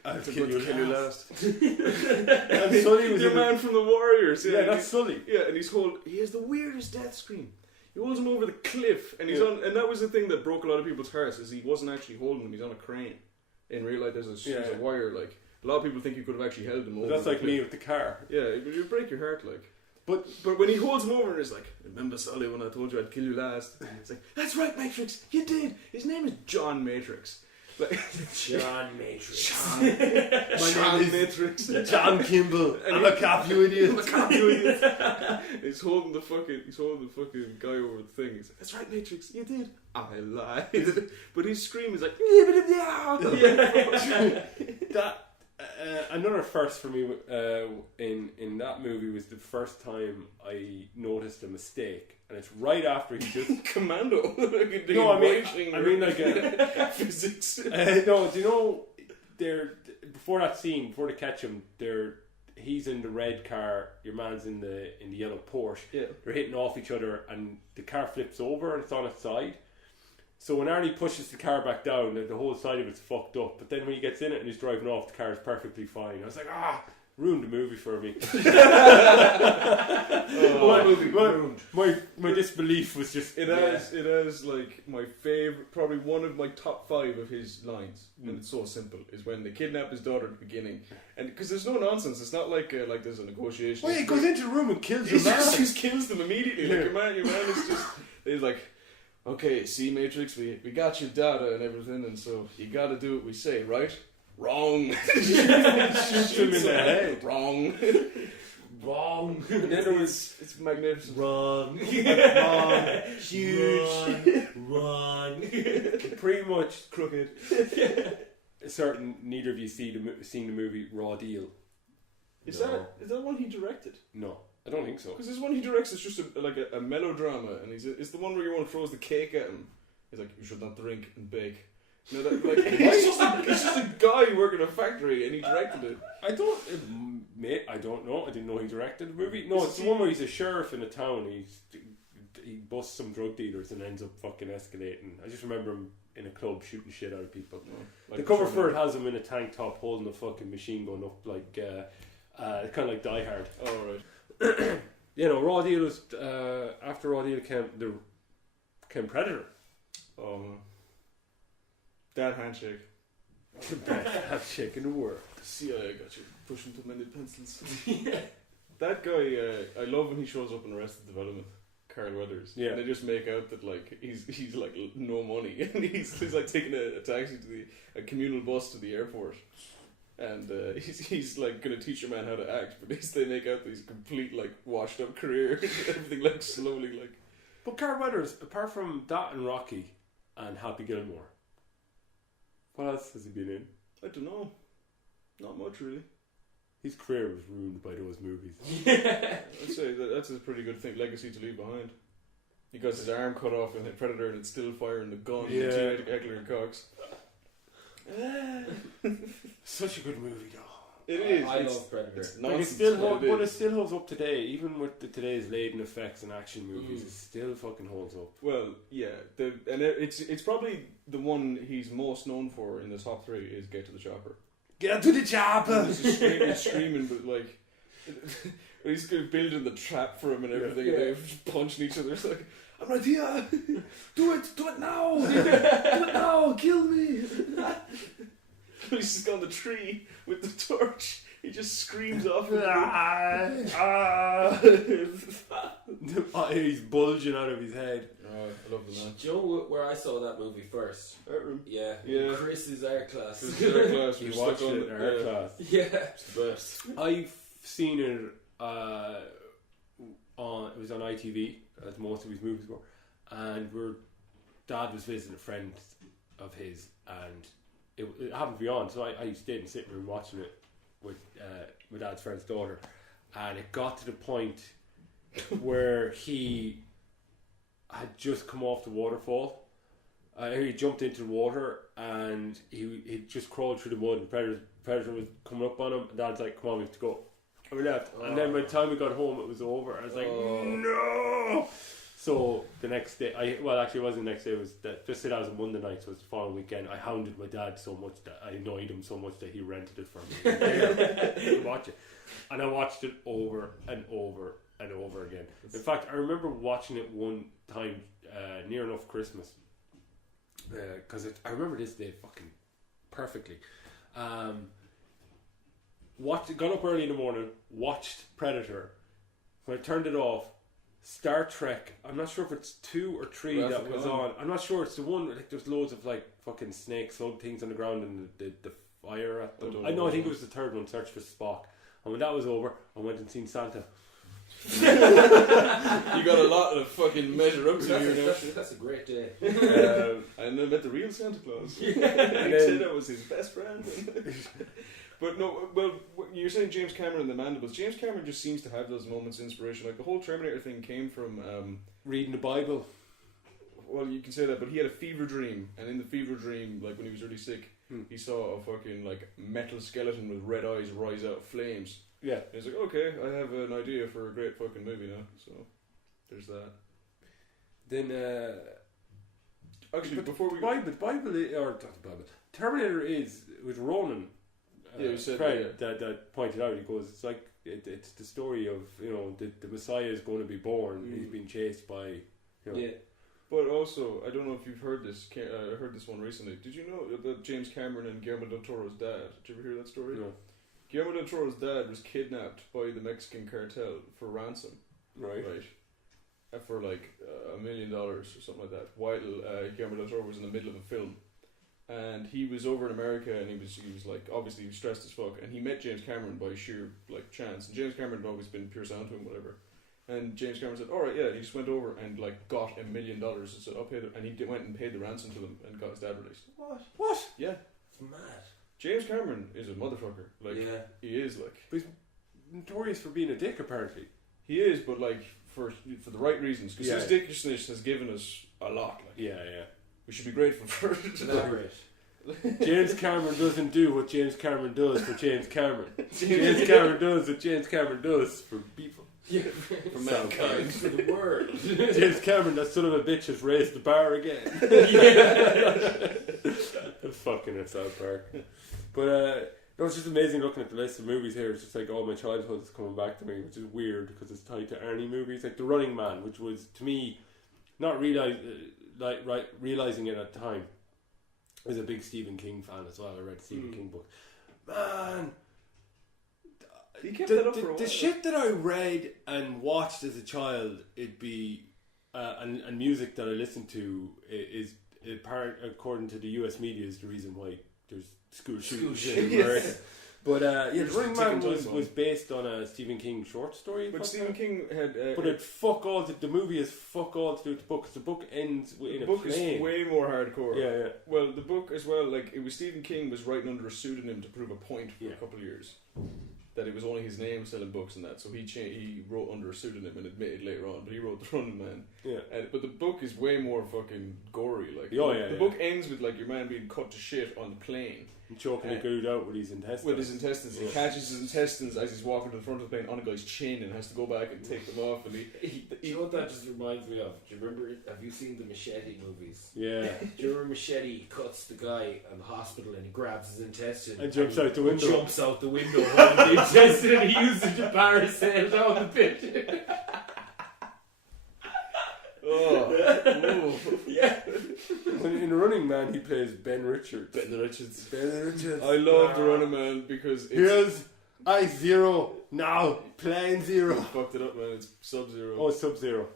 I'll kill you last. And Sully was your man from the Warriors. Yeah, that's Sully. Yeah, and he has the weirdest death scream. He holds him over the cliff, and he's on. And that was the thing that broke a lot of people's hearts, is he wasn't actually holding him. He's on a crane. In real life, there's a wire. Like a lot of people think you could have actually held him over. That's like me with the car. Yeah, it would break your heart, like. But when he holds him over and is like, remember Sully when I told you I'd kill you last? It's like, that's right, Matrix, you did. His name is John Matrix. Like, John Matrix. John Matrix. John Kimball. I'm a cop, you idiot. I'm a cop, you idiot. He's holding the fucking guy over the thing. He's like, that's right, Matrix, you did. I lied. But his scream is like, That another first for me in that movie was the first time I noticed a mistake, and it's right after he just Commando. No, I mean like physics. No, do you know before that scene, before they catch him, he's in the red car, your man's in the yellow Porsche. Yeah. They're hitting off each other, and the car flips over and it's on its side. So when Arnie pushes the car back down, the whole side of it's fucked up. But then when he gets in it and he's driving off, the car is perfectly fine. I was like, ruined the movie for me. My disbelief was just... It has like my favourite, probably one of my top 5 of his lines, and it's so simple, is when they kidnap his daughter at the beginning. And because there's no nonsense, it's not like there's a negotiation. Well, he goes into the room and kills He your man. just kills them immediately. Yeah. Like, your man is just... He's like... Okay, see, Matrix, we got your data and everything, and so you gotta do what we say, right? Wrong. Shoots him in the head. Wrong. Wrong. And then there was It's magnificent. Wrong. huge, Wrong. pretty much Crooked. certain. Neither of you seen the movie Raw Deal. Is that one he directed? No, I don't think so. Because this one he directs is just a melodrama, and it's the one where your one throws the cake at him. He's like, you should not drink and bake. You know, that, like, it's just a guy working in a factory, and he directed it. I don't know. I didn't know he directed the movie. No, it's the one where he's a sheriff in a town. He busts some drug dealers and ends up fucking escalating. I just remember him in a club shooting shit out of people. Like the cover for it has him in a tank top holding a fucking machine gun up like kind of like Die Hard. Oh, right. Raw Deal was after Raw Deal came Predator. Oh, man. That handshake. The best handshake in the world. CIA got you pushing too many pencils. That guy, I love when he shows up in Arrested Development. Carl Weathers. Yeah. And they just make out that like he's like no money, and he's like taking a taxi to a communal bus to the airport, and he's like gonna teach your man how to act, but they make out that he's a complete like washed up career. Everything like slowly like. But Carl Weathers, apart from that and Rocky and Happy Gilmore, what else has he been in? I don't know. Not much really. His career was ruined by those movies. I'd say that's a pretty good legacy to leave behind. He got his arm cut off in a Predator and it's still firing the gun. Yeah. Teenage Eckler and Cox. Such a good movie, though. It is. I love Predator. It's Like nonsense, it still holds up today, even with today's laden effects and action movies. Mm. It still fucking holds up. Well, yeah, it's probably the one he's most known for in the top 3 is Get to the Chopper. Get to the chopper! He's screaming, but like he's building the trap for him and everything, and they're punching each other. It's like, I'm right here. Do it now. Do it now. Kill me. He's just on the tree with the torch. He just screams off. He's bulging out of his head. I love the man. Do you know where I saw that movie first? Art room. Yeah. Yeah. Chris's art class. Art class. You We're watched stuck on it in art class. Yeah. It's the best. I've seen it it was on ITV, as most of his movies were, and Dad was visiting a friend of his, and it happened to be on, so I stayed in the sitting room watching it with my dad's friend's daughter, and it got to the point where he had just come off the waterfall. He jumped into the water and he just crawled through the mud, and the predator was coming up on him, and Dad's like, come on, we have to go. And we left. And then by the time we got home, it was over. I was like, no! So the next day, it wasn't the next day, it was just say that was a Monday night, so it was the following weekend. I hounded my dad so much that I annoyed him so much that he rented it for me to watch it. And I watched it over and over and over again. In fact, I remember watching it one time near enough Christmas, because I remember this day fucking perfectly. Got up early in the morning, watched Predator. When I turned it off, Star Trek, I'm not sure if it's 2 or 3 that was on. I'm not sure, it's the one, like there's loads of like fucking snake slug things on the ground and the fire at them. I think it was the third one, Search for Spock. And when that was over, I went and seen Santa. You got a lot of fucking measure up to you now. That's a great day. And then met the real Santa Claus. He then- said that was his best friend. But no, well, you're saying James Cameron and the Mandibles. James Cameron just seems to have those moments of inspiration. Like the whole Terminator thing came from Reading the Bible. well, you can say that, but he had a fever dream, and in the fever dream, like when he was really sick, he saw a fucking like metal skeleton with red eyes rise out of flames. Yeah. And he's like, okay, I have an idea for a great fucking movie now. So there's that. Then Actually, but before we Bible or not the Bible, Terminator is with Ronan. Yeah, you said friend that, that pointed out. He goes, it's like it's the story of the Messiah is going to be born. He's being chased by. Yeah. But also, I don't know if you've heard this. I heard this one recently. Did you know that James Cameron and Guillermo del Toro's dad? Did you ever hear that story? No. Guillermo del Toro's dad was kidnapped by the Mexican cartel for ransom. Right. For like $1 million or something like that. While Guillermo del Toro was in the middle of a film, and he was over in America, and he was like obviously he was stressed as fuck, and he met James Cameron by sheer like chance. And James Cameron had always been pure sound to him, whatever. And James Cameron said, "All right, yeah." He just went over and like got $1 million and said, "I'll pay the," and he went and paid the ransom to them and got his dad released. What? Yeah. It's mad. James Cameron is a motherfucker. Like he is like. But he's notorious for being a dick, apparently. He is, but like for the right reasons, because his dickishness has given us a lot. Like, Yeah. we should be grateful for it. Elaborate. James Cameron doesn't do what James Cameron does for James Cameron. James Cameron does what James Cameron does for people. Yeah. For mankind. For the world. James Cameron, that son of a bitch, has raised the bar again. Fucking at South Park. But no, it's just amazing looking at the list of movies here. It's just like all my childhood is coming back to me, which is weird because it's tied to Arnie movies, like The Running Man, which was to me not realizing it at the time. I was a big Stephen King fan as well. I read Stephen King books. Man, He kept that up for a while. the shit that I read and watched as a child, it'd be and music that I listened to is according to the US media, is the reason why there's school shootings in America. But The Running Man was based on a Stephen King short story. But Stephen King had. But it fuck all. The movie is fuck all to do with the book. 'Cause the book ends in the a book plane. is way more hardcore. Yeah. Well, the book as well, like it was Stephen King was writing under a pseudonym to prove a point for a couple of years. That it was only his name selling books and that, so he wrote under a pseudonym and admitted later on, but he wrote The Running Man. Yeah. But the book is way more fucking gory. Like the book ends with like your man being cut to shit on the plane. And choking a dude out with his intestines. He catches his intestines as he's walking to the front of the plane on a guy's chin and has to go back and take them off. And you know what that just reminds me of? Do you remember? Have you seen the Machete movies? Yeah. Do you remember Machete cuts the guy in the hospital and he grabs his intestine and jumps out the window. Jumps out the window holding the intestine and he uses it to parasail down the pit. Yeah. In The Running Man, he plays Ben Richards. Ben Richards. I I love The Running Man because it's here's Ice Zero, now Plane Zero. fucked it up, man. It's Sub-Zero. Oh, Sub-Zero.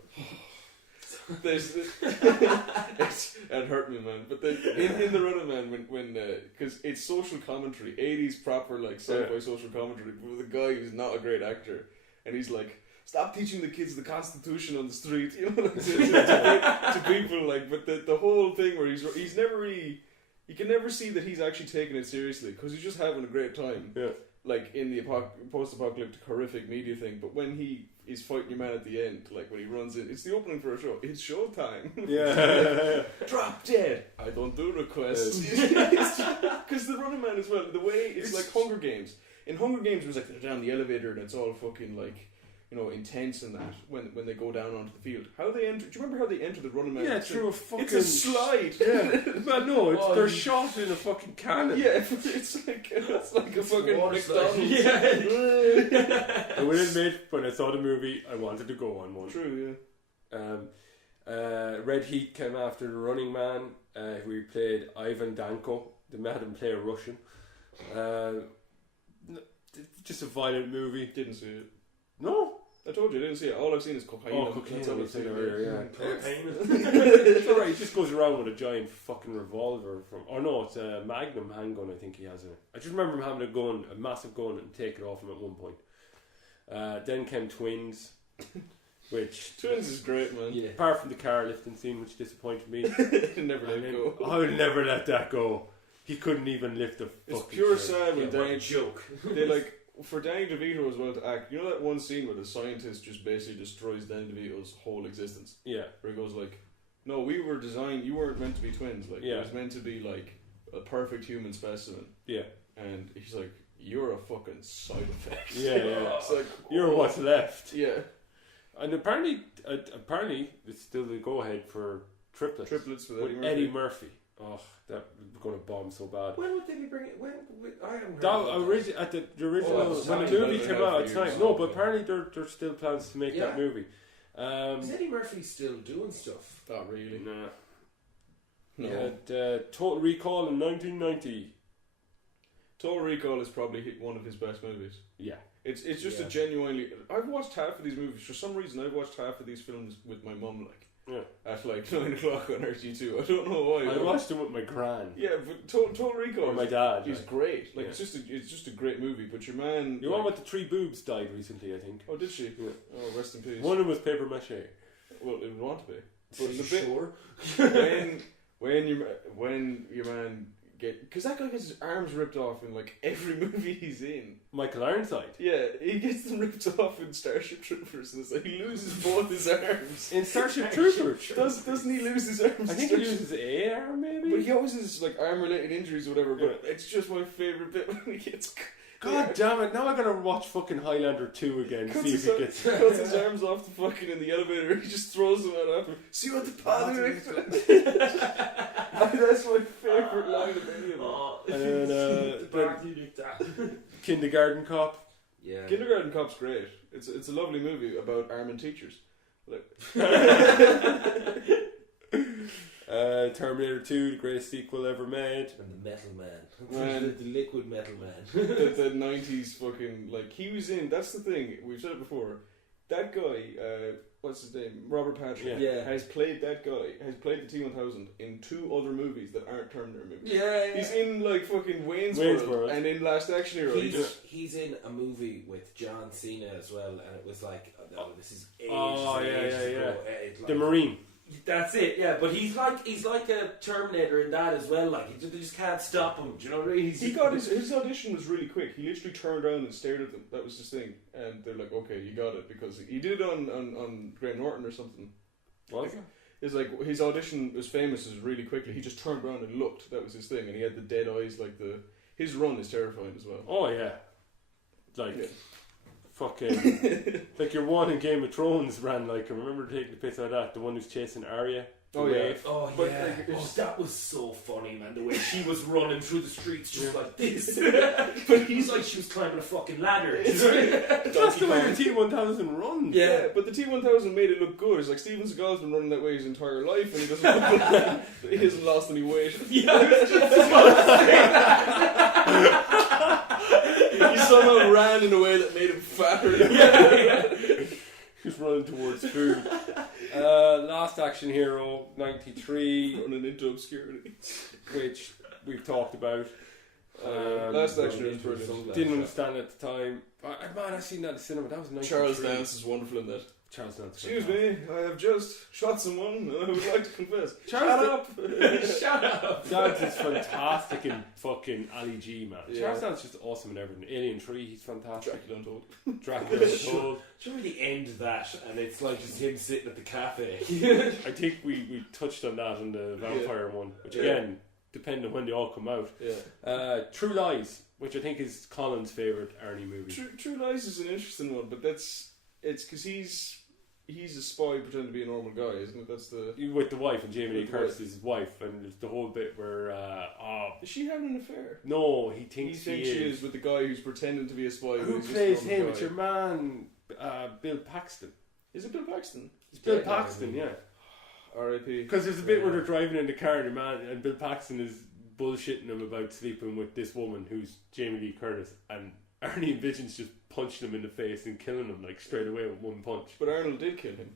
There's it hurt me, man. But then in the Running Man, when because it's social commentary, 80s proper like sci-fi social commentary, with a guy who's not a great actor, and he's like, stop teaching the kids the Constitution on the street, you know, to people like. But the whole thing where he's never really, you can never see that he's actually taking it seriously because he's just having a great time. Yeah. Like in the post-apocalyptic horrific media thing, but when he is fighting your man at the end, like when he runs in, it's the opening for a show. It's showtime. Yeah. Drop dead. I don't do requests. Because the Running Man as well, the way it's like Hunger Games. In Hunger Games, it was like they're down the elevator and it's all fucking like, you know, intense and that when they go down onto the field. How they enter? Do you remember how they enter the Running Man? Yeah, through a fucking. It's a slide. Yeah, but no, they're shot in a fucking cannon. Yeah, it's like a fucking McDonald's. Yeah. And when I saw the movie, I wanted to go on one. True, yeah. Red Heat came after the Running Man. We played Ivan Danko. They made him play a Russian. Just a violent movie. Didn't see it. No. I told you, I didn't see it. All I've seen is cocaine. Oh, cocaine. That's all I've seen earlier, yeah. It's alright, he just goes around with a giant fucking revolver it's a Magnum handgun, I think he has it. I just remember him having a massive gun, and take it off him at one point. Then came Twins, which... Twins is great, man. Yeah. Apart from the car lifting scene, which disappointed me. Never let it go. I would never let that go. He couldn't even lift a fucking It's pure sad when Danny joke. They like... For Danny DeVito as well to act, you know that one scene where the scientist just basically destroys Danny DeVito's whole existence? Yeah. Where he goes like, no, we were designed, you weren't meant to be twins, like, it was meant to be like a perfect human specimen. Yeah. And he's like, you're a fucking side effect. Yeah, yeah. It's like, you're what's left. Yeah. And apparently it's still the go-ahead for triplets. Triplets with Eddie Murphy. Oh, that's going to bomb so bad. When would they be bringing it? I haven't heard that. At the original, when the movie came out at the time. No, but apparently there's still plans to make that movie. Is Eddie Murphy still doing stuff? Not really. Nah. No. He had Total Recall in 1990. Total Recall is probably one of his best movies. Yeah. It's just a genuinely... I've watched half of these movies. For some reason, I've watched half of these films with my mum, like. Yeah. At like 9 o'clock on RT2. I don't know why. I watched them with my gran. Yeah, but Total Recall. Or my dad. He's great. Like it's just a great movie. But your man. Your one with the 3 boobs died recently, I think. Oh, did she? Yeah. Oh, rest in peace. One of them was paper mache. Well, it would want to be. But are you sure? when your man because that guy gets his arms ripped off in like every movie he's in. Michael Ironside. Yeah, he gets them ripped off in Starship Troopers, and it's like he loses both his arms. In Starship Troopers, doesn't he lose his arms? I think he loses a arm, maybe. But he always has like arm-related injuries or whatever. But it's just my favorite bit when he gets. God damn it! Now I gotta watch fucking Highlander 2 again. See if he gets cuts his arms off the fucking in the elevator. He just throws them out after. See what the father. That's my favourite line of any of them. And Kindergarten Cop. Yeah. Kindergarten Cop's great. It's a lovely movie about arming teachers. Terminator 2, the greatest sequel ever made. And the Metal Man. The Liquid Metal Man. the 90s fucking, like, he was in, that's the thing, we've said it before, that guy, what's his name, Robert Patrick, has played that guy, has played the T-1000 in 2 other movies that aren't Terminator movies. Yeah. He's in, like, fucking Wayne's World, and in Last Action Hero. He's in a movie with John Cena as well, and it was like, this is ages ago. Like, the Marine. That's it, yeah. But he's like a Terminator in that as well. Like they just can't stop him. Do you know what I mean? He got his audition was really quick. He literally turned around and stared at them. That was his thing, and they're like, "Okay, you got it," because he did it on Graham Norton or something. What? It's like his audition was famous as really quickly. He just turned around and looked. That was his thing, and he had the dead eyes. Like his run is terrifying as well. Oh yeah, fucking like your one in Game of Thrones ran like I remember taking the piss out of that, the one who's chasing Arya. That was so funny, man, the way she was running through the streets just like this. But he's like she was climbing a fucking ladder. That's the way the T-1000 runs. Yeah, but the T-1000 made it look good. It's like Steven Seagal's been running that way his entire life and he doesn't look he hasn't lost any weight. He somehow ran in a way that made him fatter. He's running towards food. Last Action Hero '93, Running into obscurity. which we've talked about. Last Action Hero is brilliant. Didn't understand at the time. Man, I seen that in the cinema. That was '93. Charles Dance is wonderful in that. Charles Dance. Excuse me, I have just shot someone and I would like to confess. Charles Shut up. Dance is fantastic in fucking Ali G, man. Yeah. Charles Dance is just awesome in everything. Alien 3, he's fantastic. Dracula Untold. Dracula Untold. Should really end that, and it's like just him sitting at the cafe. I think we touched on that in the vampire one, which again, depending on when they all come out. Yeah. True Lies, which I think is Colin's favourite Arnie movie. True Lies is an interesting one, but it's because he's a spy pretending to be a normal guy, isn't it? That's the With the wife, and Jamie Lee With the Curtis is his wife, and there's the whole bit where is she having an affair? no, he thinks He thinks she is with the guy who's pretending to be a spy. Who but he's just a plays normal him? guy. It's your man, Bill Paxton. Is it Bill Paxton? It's Bill Yeah, Paxton, yeah. R.I.P. Because there's a bit where they're driving in the car, and your man and Bill Paxton is bullshitting him about sleeping with this woman who's Jamie Lee Curtis, and Arnie envisions just punching him in the face and killing him like straight away with one punch. But Arnold did kill him.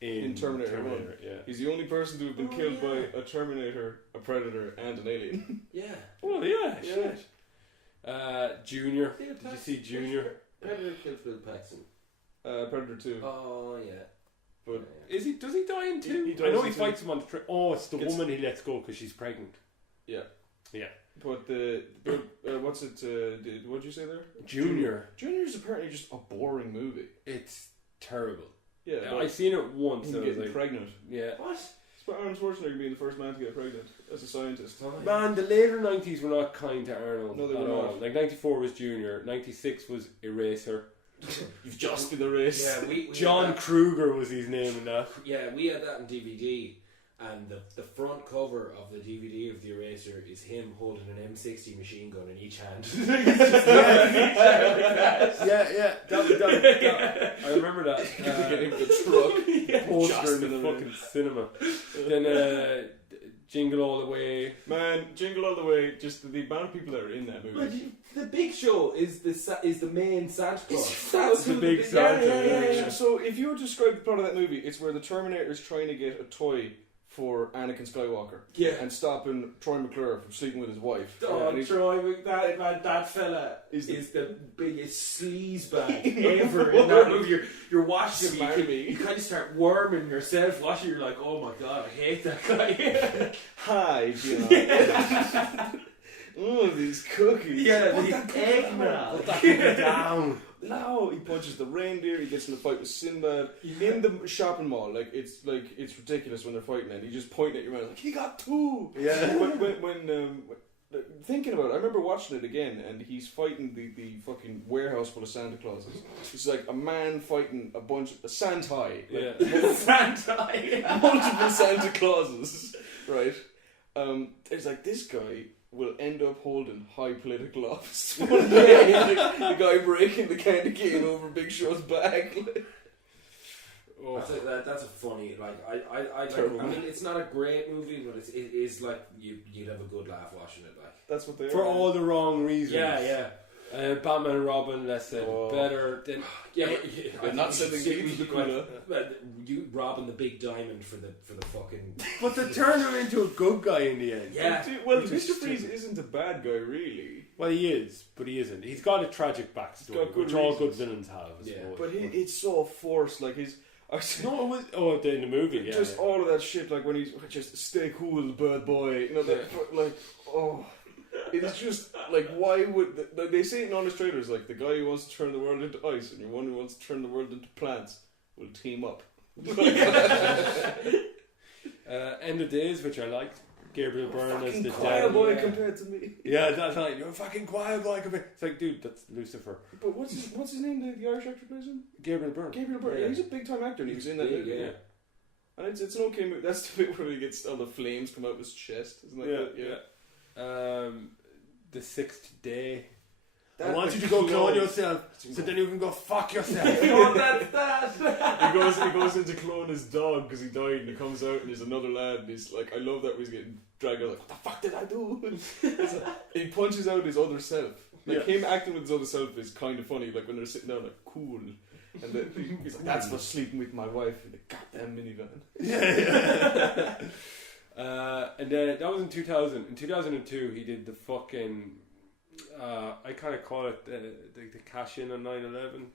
In Terminator 1. Yeah. He's the only person to have been killed by a Terminator, a Predator, and an alien. Yeah. Well, yeah, Yeah. shit. Junior. Did you see Junior? Predator killed Bill Paxton. Predator 2. Oh yeah. But Is he? Does he die in two? He does I know in he two. fights him on the train. Oh, it's the woman he lets go because she's pregnant. yeah. Yeah. But what's it? What'd you say there? Junior. Junior's apparently just a boring movie. It's terrible. Yeah. I seen it once. Him And I was getting like, pregnant. yeah. What? It's about Arnold Schwarzenegger being the first man to get pregnant as a scientist. Man, the later 90s were not kind to Arnold. No, they at were all. not. Like 94 was Junior, 96 was Eraser. You've just been erased. Yeah, we John had that, Kruger was his name in that. yeah, we had that on DVD, and the front cover of the DVD of the Eraser is him holding an M60 machine gun in each hand. Yeah. That, I remember that. Getting the truck. Poster Just in the been fucking cinema. Then Jingle All the Way. Man, Jingle All the Way, just the amount of people that are in that movie. The Big Show is the main Santa Claus. That's the big Santa. Yeah. So if you were to describe the plot of that movie, it's where the Terminator is trying to get a toy for Anakin Skywalker. Yeah. And stopping Troy McClure from sleeping with his wife. Oh, And Troy, that fella Is is the- the biggest sleazebag ever in that movie. You're watching him, Smarmy. you kind of start worming yourself watching. You're like, oh my god, I hate that guy. Hi, John. Oh, these cookies. Yeah, Put the that cookie eggnog. Put That could be down. No, he punches the reindeer. He gets in a fight with Sinbad in the shopping mall. It's ridiculous when they're fighting, and he just pointing at your man like he got two. Yeah. When thinking about it, I remember watching it again, and he's fighting the fucking warehouse full of Santa Clauses. It's like a man fighting a bunch of Santai, Yeah. Santa. multiple Santa Clauses, right? It's like this guy will end up holding high political office one day. Like, the guy breaking the candy cane over Big Show's back. Oh. That's a funny, like, I Terrible. mean, it's not a great movie, but it is like, you'd have a good laugh watching it, like. That's what they For are. all the wrong reasons. Yeah. Batman and Robin, less said better. Than, Yeah, I'm not sending people to Kula. you robbing the big diamond for the fucking. but they turn him into a good guy in the end. Yeah. Well, He's Mr. just Freeze isn't a bad guy, really. Well, he is, but he isn't. He's got a tragic backstory, got good which all good reasons. villains have. I Yeah. suppose. But it's so forced. Like No, it was in the movie. Yeah, just yeah. all of that shit. Like when he's just stay cool, bad boy. You know that. Like it's just like why would they say it in honest trailers? Like the guy who wants to turn the world into ice and your one who wants to turn the world into plants will team up. End of Days, which I liked. Gabriel Byrne as the Choir dad. boy Yeah. compared to me. Yeah, that's like you're a fucking choir boy. It's like, dude, that's Lucifer. But what's his name? The Irish actor plays him. Gabriel Byrne. Gabriel Byrne. Yeah, he's a big time actor, and he was in that Big, movie. yeah. And it's an okay movie. That's the bit where he gets all the flames come out of his chest. Isn't that good? Yeah. The Sixth Day. I That- want you to go clone yourself, so then you can go fuck yourself. Oh, that's that. He goes in to clone his dog because he died, and he comes out and there's another lad, and he's like, I love that he's getting dragged out. Like, what the fuck did I do? It's like, he punches out his other self. Like him acting with his other self is kind of funny. Like when they're sitting down, like cool. And he's like, that's for sleeping with my wife in the goddamn minivan. And then that was in 2000. In 2002, he did the fucking. I kind of call it the cash in on 9/11.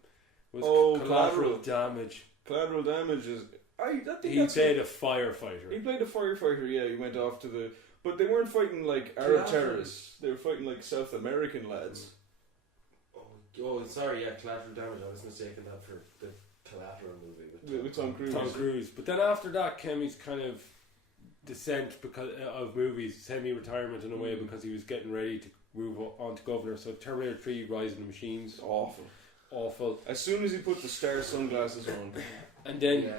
Was collateral damage. Collateral damage is. He played a firefighter. He played a firefighter. Yeah, he went off to the. But they weren't fighting like Arab terrorists. They were fighting like South American lads. Oh, sorry, yeah, collateral damage. I was mistaken that for the Collateral movie with Tom Cruise. Tom Cruise. But then after that came his kind of descent because of movies, semi-retirement in a way, because he was getting ready to move on to Governor. So Terminator 3, Rise of the Machines. Awful. As soon as he put the star sunglasses on. And then,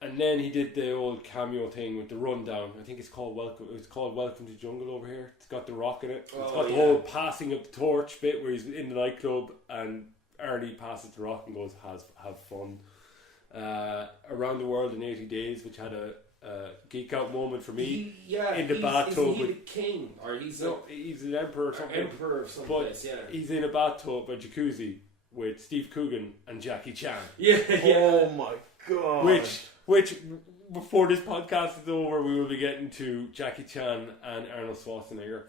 and then he did the old cameo thing with the rundown. I think it's called Welcome. It's called Welcome to Jungle over here. It's got The Rock in it. It's got the whole passing of the torch bit where he's in the nightclub and Arnie passes The Rock and goes, have fun. Around the World in 80 Days, which had a geek out moment for me. In the bathtub. Is he the king? Or he's an emperor or something. Emperor of some place, he's in a bathtub, a jacuzzi, with Steve Coogan and Jackie Chan. Oh my god. Which before this podcast is over, we will be getting to Jackie Chan and Arnold Schwarzenegger.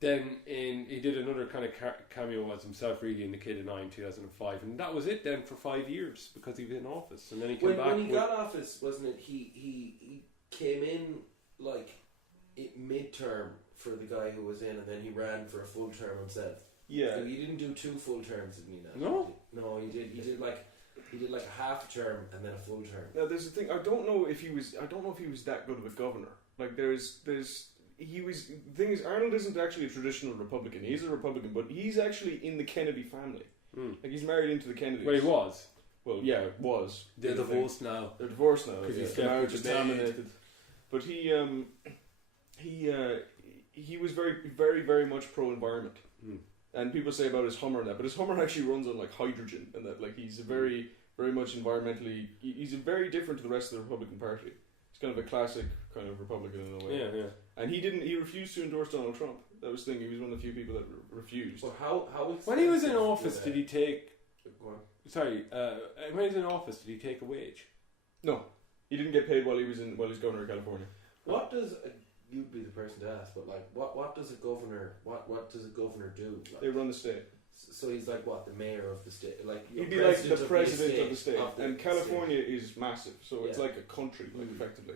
Then he did another kind of cameo as himself, really, in The Kid and I in 2005, and that was it. Then for 5 years because he was in office, and then he came back. When he got office, wasn't it? He came in like midterm for the guy who was in, and then he ran for a full term himself. Yeah, so he didn't do 2 full terms, didn't he? No, he did. He did like a half a term and then a full term. Now there's a thing. I don't know if he was that good of a governor. Like the thing is, Arnold isn't actually a traditional Republican. He's a Republican, but he's actually in the Kennedy family. Like he's married into the Kennedys. Well, he was. Well, yeah, was. They're divorced now. They're divorced now because the marriage is terminated. But he was very, very, very much pro-environment. And people say about his Hummer and that, but his Hummer actually runs on like hydrogen, and that like he's a very, very much environmentally. He's very different to the rest of the Republican Party. He's kind of a classic kind of Republican in a way. Yeah. And he refused to endorse Donald Trump. That was the thing. He was one of the few people that refused. Well, how when he was in office, did he take? Sorry, when he was in office, did he take a wage? No, he didn't get paid while he was governor of California. What does you'd be the person to ask, but like, what does a governor do? Like, they run the state. So he's like what, the mayor of the state? Like he'd be like the president of the state. And California is massive, so it's like a country, like effectively.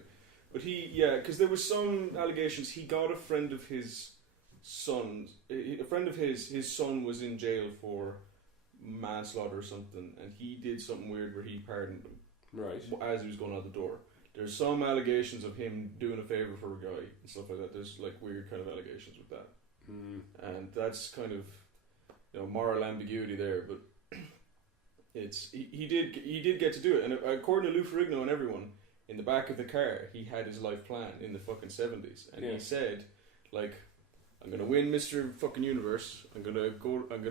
But because there was some allegations he got a friend of his son's. A friend of his son was in jail for manslaughter or something, and he did something weird where he pardoned him. Right. As he was going out the door. There's some allegations of him doing a favour for a guy and stuff like that. There's like weird kind of allegations with that. And that's kind of moral ambiguity there, but he did get to do it. And according to Lou Ferrigno and everyone, in the back of the car he had his life plan in the fucking 70s, and he said like, I'm gonna win Mr. fucking Universe. I'm gonna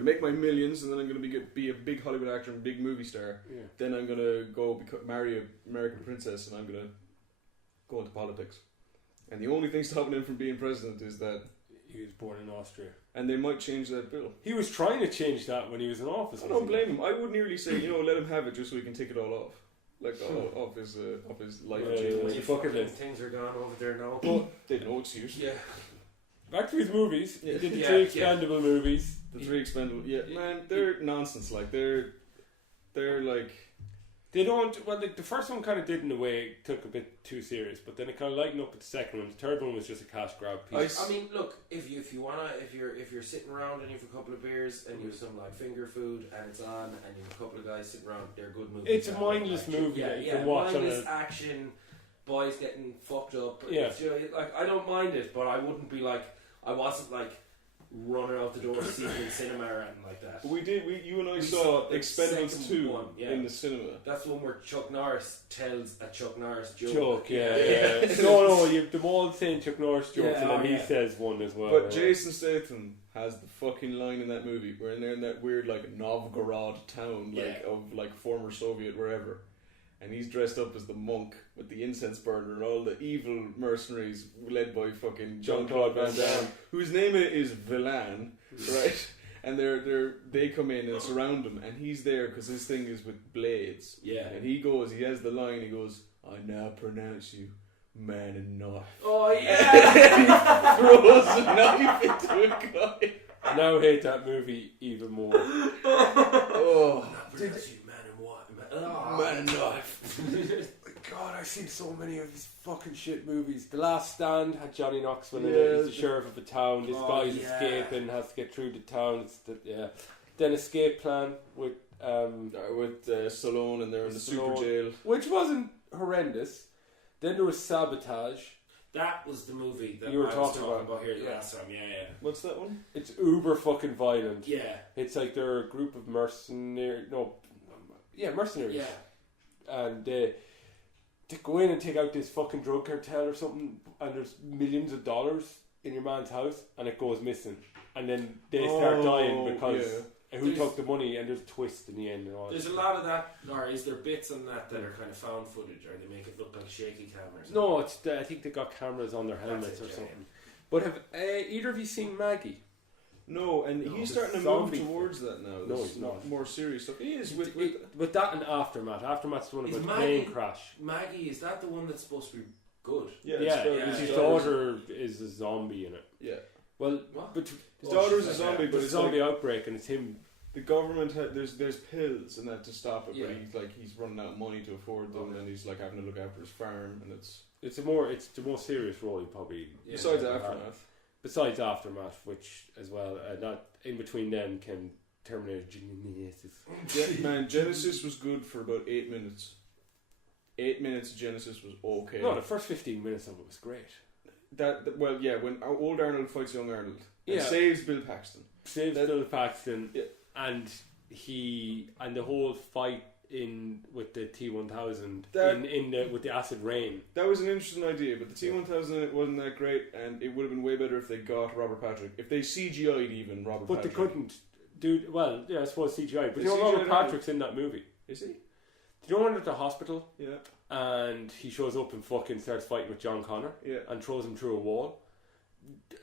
make my millions, and then I'm gonna be a big Hollywood actor and big movie star. Yeah. Then I'm gonna go marry an American princess, and I'm gonna go into politics. And the only thing stopping him from being president is that he was born in Austria. And they might change that bill. He was trying to change that when he was in office. I don't blame him. I would nearly say, let him have it just so he can take it all off. Like off his life achievements. Things are gone over there now. But they had no excuse. Yeah. Back to his movies. He did the 3 Expendable movies. The 3 Expendable. Yeah, man, they're nonsense. Like they're like. They don't. Well, the first one kind of did in a way, took a bit too serious, but then it kind of lightened up with the second one. The third one was just a cash grab piece. I mean, look, if you're sitting around and you have a couple of beers and you have some like finger food and it's on and you have a couple of guys sitting around, they're good movies. It's a mindless movie that you can watch. Mindless action, boys getting fucked up. Yeah. It's, like I don't mind it, but I wouldn't be like, I wasn't like running out the door to see it in cinema or anything like that. But you and I saw Expendables 2 in the cinema. That's one where Chuck Norris tells a Chuck Norris joke. No, they're all saying Chuck Norris jokes, and then he says one as well. But Jason Statham has the fucking line in that movie where they're in that weird like Novgorod town of like former Soviet wherever. And he's dressed up as the monk with the incense burner and all the evil mercenaries led by fucking Jean-Claude Van Damme, whose name is Villain, right? and they come in and surround him, and he's there because his thing is with blades. Yeah. And he has the line. He goes, "I now pronounce you man and knife." Oh yeah. Throws a knife into a guy. I now hate that movie even more. Oh, Pronounce you man and what? man and knife. God, I've seen so many of these fucking shit movies. The Last Stand had Johnny Knoxville in Yeah, it. He's the sheriff of a town. This Oh, guy's yeah. escaping, has to get through the town. Then Escape Plan with Stallone, and they're in the super Stallone, jail. which wasn't horrendous. Then there was Sabotage. That was the movie that You were I was talking talking about here Yeah. last time. Yeah. What's that one? It's uber fucking violent. Yeah. It's like they're a group of mercenaries. Mercenaries. Yeah. And they go in and take out this fucking drug cartel or something, and there's millions of dollars in your man's house, and it goes missing, and then they start dying because who There's- took the money, and there's a twist in the end and all. There's a lot of that, or is there bits on that are kind of found footage, or they make it look like shaky cameras? No, I think they got cameras on their helmets or something. But have either of you seen Maggie? No, and he's starting to zombie move towards that now. No, This he's not. More serious stuff. He is with With that and Aftermath. Aftermath's the one Is about the Maggie- plane crash. Maggie, is that the one that's supposed to be good? yeah, His his daughter is a zombie in it. Yeah, Well, What? but his daughter's a she's zombie, like but there's a it's zombie like outbreak, and it's him. the government. There's pills and that to stop it, Yeah. but he's running out of money to afford them, and he's like having to look after his farm, and it's It's the more serious role you probably. besides ever had. Aftermath. Besides Aftermath, which as well, not in between them can Terminator Genesis. Yeah, man, Genesis was good for about 8 minutes. 8 minutes of Genesis was okay. No, the first 15 minutes of it was great. When old Arnold fights young Arnold, and Yeah. saves Bill Paxton. Saves That- Bill Paxton, Yeah. and the whole fight with the T-1000 That- with the acid rain. That was an interesting idea, but the T-1000 it wasn't that great, and it would have been way better if they got Robert Patrick. If they CGI'd even Robert But Patrick. they couldn't do well. Yeah, I suppose CGI. But They you know Robert CGI'd Patrick's in that movie. Is he? Do you know when they're at the hospital Yeah. and he shows up and fucking starts fighting with John Connor? Yeah. And throws him through a wall.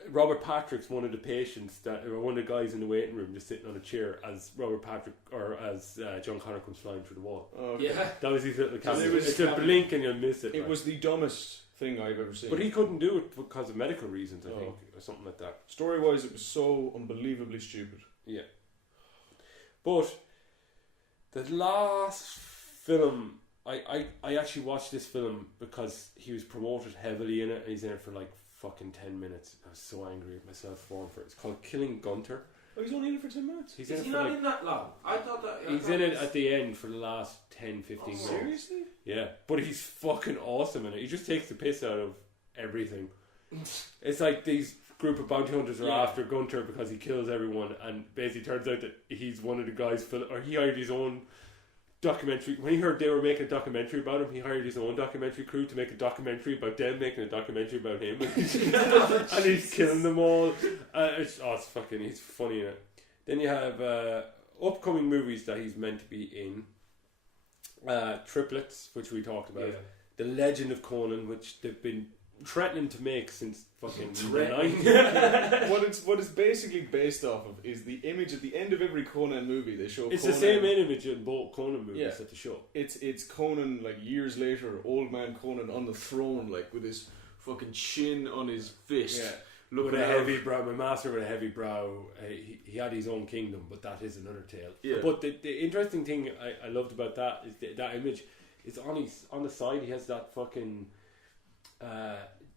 Robert Patrick's one of the patients or one of the guys in the waiting room just sitting on a chair as Robert Patrick or as John Connor comes flying through the wall. Oh, okay. Yeah. That was his little camera. it was- It's a blink and you'll miss it. It like. was the dumbest thing I've ever seen. But he couldn't do it because of medical reasons, I Oh. think, or something like that. Story-wise, it was so unbelievably stupid. Yeah. But the last film, I actually watched this film because he was promoted heavily in it, and he's in it for like fucking 10 minutes. I was so angry at myself for him for it. It's called Killing Gunter. Oh, he's only in it for 10 minutes? He's Is in he it for not like, in that long? I thought that. he's in it at the end for the last 10-15 minutes. Seriously? Yeah, but he's fucking awesome in it. He just takes the piss out of everything. It's like these group of bounty hunters are Yeah. after Gunter because he kills everyone, and basically turns out that he's one of the guys, or he hired his own documentary. When he heard they were making a documentary about him, he hired his own documentary crew to make a documentary about them making a documentary about him. And he's killing them all. It's funny in it. Then you have upcoming movies that he's meant to be in. Triplets, which we talked about. Yeah. The Legend of Conan, which they've been threatening to make since fucking the Threatening. 90s. What it's basically based off of is the image at the end of every Conan movie. They show It's Conan. the same image in both Conan movies Yeah. at the show. It's Conan like years later, old man Conan on the throne, like with his fucking chin on his fist. Yeah. Looking With a out. heavy brow, my master with a heavy brow. He had his own kingdom, but that is another tale. Yeah. But the interesting thing I loved about that is that image is on the side. He has that fucking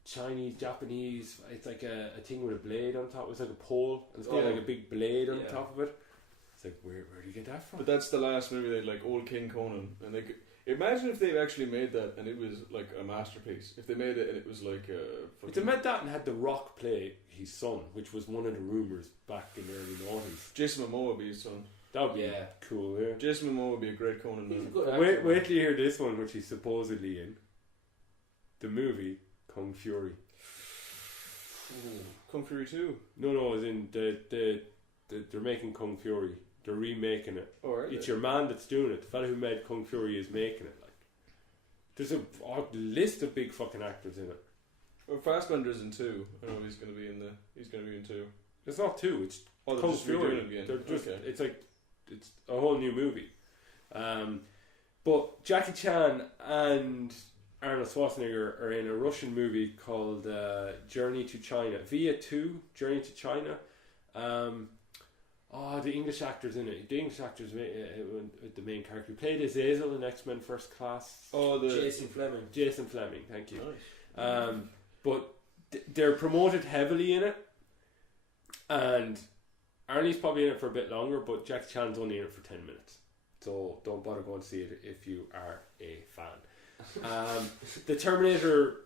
Chinese, Japanese. It's like a thing with a blade on top. It's like a pole, and it's got Yeah. like a big blade on Yeah. top of it. It's like where do you get that from? But that's the last movie they like, Old King Conan, and they could, imagine if they actually made that and it was like a masterpiece. If they made it and it was like If they made that and had The Rock play his son, which was one of the rumours back in the early 90s, Jason Momoa would be his son. that would be Yeah. cool. Yeah. Jason Momoa would be a great Conan He's a man. good actor. Wait till you hear this one, which he's supposedly in. The movie Kung Fury. Kung Fury 2. No, as in they're making Kung Fury. They're remaking it. Oh, are It's they? your man that's doing it. The fella who made Kung Fury is making it. Like, there's a list of big fucking actors in it. Well, Fassbender's in 2. I know he's going to be in 2. It's not two. It's Oh, they're Kung just Fury. redoing it again. They're just, Okay. it's a whole new movie. But Jackie Chan and Arnold Schwarzenegger are in a Russian movie called Journey to China. Via 2, Journey to China. The English actors in it. The English actors with the main character who played Azazel in X-Men First Class. Oh, Jason Fleming. Jason Fleming, thank you. Nice. But they're promoted heavily in it, and Arnie's probably in it for a bit longer, but Jackie Chan's only in it for 10 minutes. So don't bother going to see it if you are a fan. The Terminator,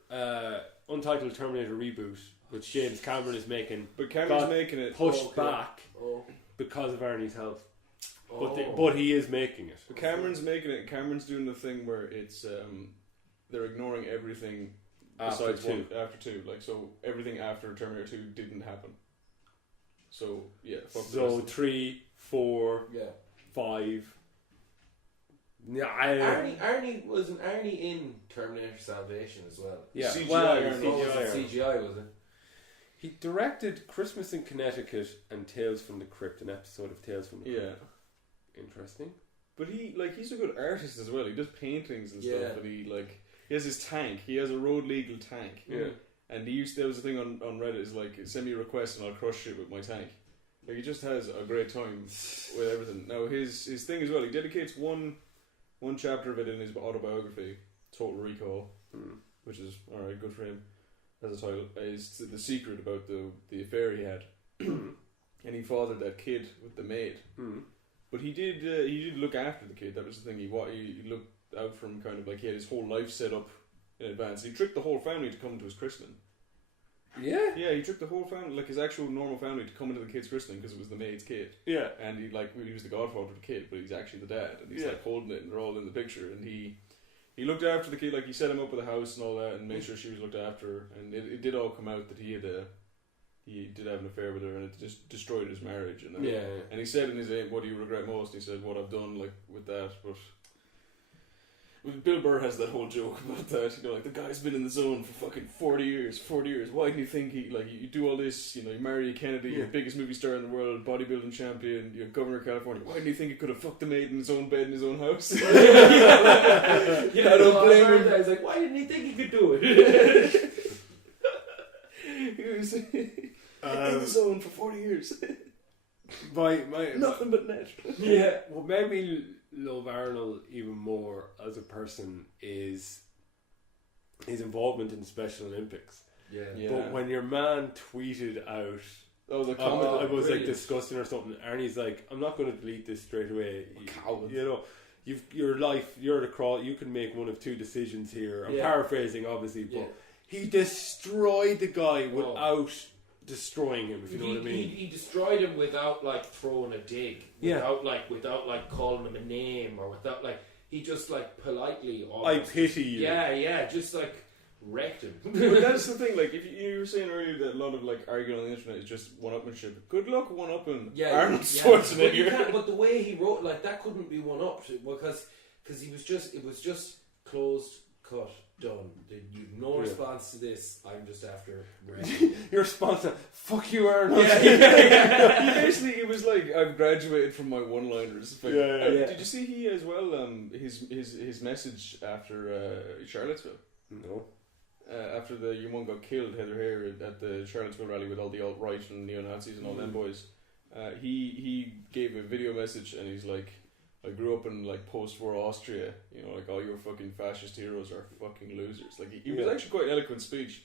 untitled Terminator reboot, which James Cameron is making, But Cameron's making it. pushed back because of Arnie's health. But he is making it. But Cameron's making it. Cameron's doing the thing where it's they're ignoring everything After besides two. after 2. Like, so everything after Terminator 2 didn't happen. So yeah. Fuck the So rest. 3, 4, Yeah. 5. Yeah, Arnie wasn't Arnie in Terminator Salvation as well. yeah. CGI Well, Arnie. Oh, was CGI. it CGI, was it? He directed Christmas in Connecticut and Tales from the Crypt, an episode of Tales from the Crypt. Yeah. Interesting. But he's a good artist as well. He does paintings and Yeah. stuff, and he has his tank. He has a road legal tank. Yeah. And there was a thing on Reddit, is like, send me a request and I'll crush it with my tank. Like, he just has a great time with everything. Now his thing as well, he dedicates one chapter of it in his autobiography, Total Recall, which is alright, good for him as a title, is the secret about the affair he had. And he fathered that kid with the maid. But he did look after the kid. That was the thing. He looked out for him, kind of like he had his whole life set up in advance. He tricked the whole family to come to his christening. Yeah. Yeah, he tricked the whole family, like his actual normal family, to come into the kid's christening because it was the maid's kid. Yeah. And he was the godfather of the kid, but he's actually the dad, and he's like holding it, and they're all in the picture. And he looked after the kid, like he set him up with a house and all that, and made sure she was looked after. And it did all come out that he did have an affair with her, and it just destroyed his marriage. And then, and he said in his aim, "What do you regret most?" And he said, "What I've done, like with that." But Bill Burr has that whole joke about that, like, the guy's been in the zone for fucking 40 years. Why do you think you do all this, you marry Kennedy, the biggest movie star in the world, bodybuilding champion, you're governor of California, why do you think he could have fucked the maid in his own bed in his own house? I don't blame him. I was like, why didn't he think he could do it? He was in the zone for 40 years. Nothing but net. Yeah. What made me love Arnold even more as a person is his involvement in the Special Olympics. Yeah. But when your man tweeted out, The it comment. was like disgusting or something, Arnie's like, I'm not going to delete this straight away. Coward. Your life, you're the crawl. You can make one of two decisions here. I'm paraphrasing, obviously, but he destroyed the guy without destroying him. If you know what I mean. He destroyed him without throwing a dig. Without calling him a name, or without he just politely. I pity you. Yeah, just wrecked him. But that's the thing, if you were saying earlier that a lot of arguing on the internet is just one-upmanship. Good luck one-upping Arnold Schwarzenegger. But the way he wrote, that couldn't be one-upped because it was just closed, cut, done. You've no response to this. I'm just after Your response, fuck you, Arnold. Basically, it was like, I've graduated from my one-liners. Did you see he as well? His message after Charlottesville. No. After the young one got killed, Heather Hare, at the Charlottesville rally with all the alt-right and neo-Nazis and all them boys, he gave a video message, and he's like, I grew up in post-war Austria, all your fucking fascist heroes are fucking losers. He was actually quite an eloquent speech.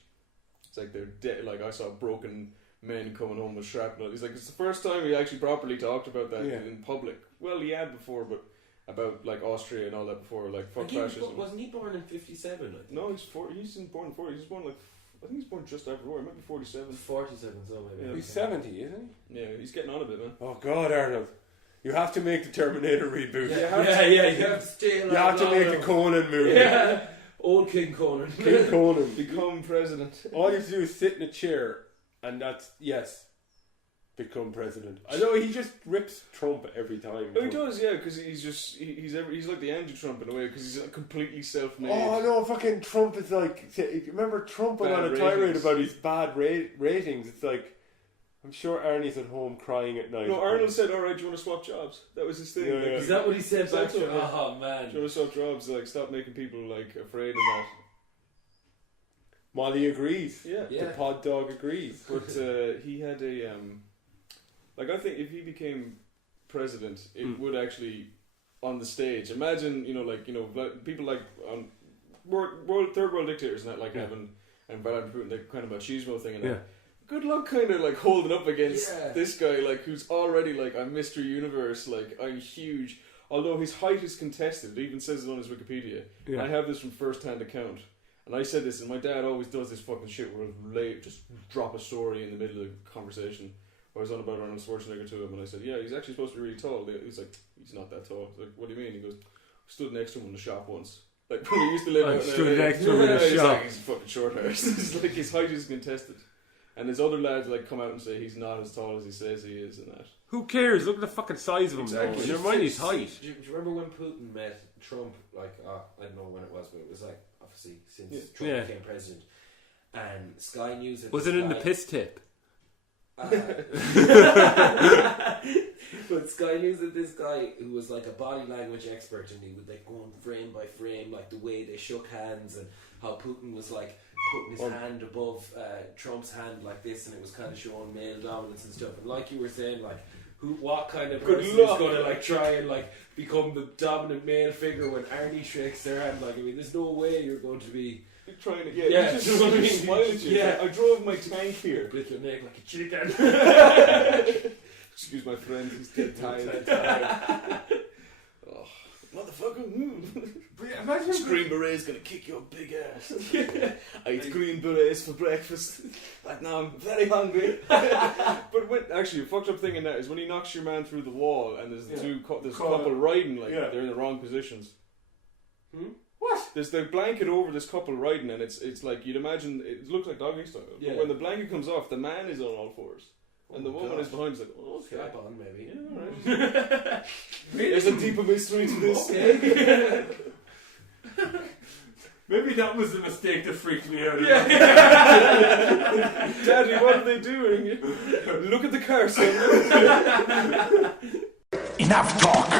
It's like they're dead. I saw broken men coming home with shrapnel. He's like, it's the first time he actually properly talked about that in public. Well, he had before, but about Austria and all that before, fuck fascism. Wasn't he born in 57? No, he's born in 40. He's born I think he's born just after war. Maybe 47. 47, so maybe. He's 70, isn't Yeah, he's getting on a bit, man. he? Oh God, Arnold. You have to make the Terminator reboot. You have to stay You have to make a Conan movie. Yeah, old King Conan. King Conan. Become president. All you have to do is sit in a chair, and become president. I know he just rips Trump every time. Oh, he does, yeah, because he's like the anti-Trump in a way, because he's completely self-made. Oh no, fucking Trump is remember Trump went Bad on a tirade ratings. about his bad ratings. It's like, I'm sure Arnie's at home crying at night. No, Arnold said, "Alright, do you want to swap jobs?" That was his thing. Yeah, like, yeah. Is that what he said back to him? Yeah. Oh man. Do you want to swap jobs? Like, stop making people like afraid of that. Molly agrees. Yeah. Yeah. The pod dog agrees. But he had a like, I think if he became president, it would actually on the stage. Imagine, people like third world dictators and that, like having and Vladimir Putin, the kind of machismo thing and that. Good luck, kind of like holding up against this guy, like who's already like I'm Mr. Universe, like I'm huge. Although his height is contested, it even says it on his Wikipedia. Yeah. I have this from first-hand account. And I said this, and my dad always does this fucking shit where he'll just drop a story in the middle of the conversation. I was on about Arnold Schwarzenegger to him, and I said, yeah, he's actually supposed to be really tall. He's like, he's not that tall. I was like, what do you mean? He goes, stood next to him in the shop once. Like, when we used to live out in stood LA. next to him in the He's shop. like, he's a fucking short horse. It's like his height is contested. And his other lads like come out and say he's not as tall as he says he is and that. Who cares? Look at the fucking size of him. Exactly. Never mind his height. Do you remember when Putin met Trump? Like, I don't know when it was, but it was like obviously since Trump became president. And Sky News had Was it in the piss tip? But Sky News that this guy who was like a body language expert, and he would like go on frame by frame, like the way they shook hands and how Putin was like putting his hand above Trump's hand like this, and it was kind of showing male dominance and stuff. And like you were saying, like what kind of person is going to like try and like become the dominant male figure when Arnie shakes their hand? Like, I mean, there's no way you're going to be. You're trying to, you just know what I mean? smile at you. Yeah. I drove my tank here. Split your neck like a chicken. Excuse my friend, he's dead tired. Oh, motherfucker! But yeah, imagine This green beret's gonna kick your big ass. I ate green berets for breakfast. Right now I'm very hungry. But actually, a fucked up thing in that is when he knocks your man through the wall and there's there's a couple riding like they're in the wrong positions. What? There's the blanket over this couple riding, and it's like you'd imagine it looks like doggy style. Yeah. But when the blanket comes off, the man is on all fours. And the woman is behind, is like, oh, okay. Strap on, maybe. Yeah, alright. There's a deeper mystery to this. Okay. maybe that was the mistake that freaked me out. Daddy, what are they doing? Look at the car, son. Enough talk.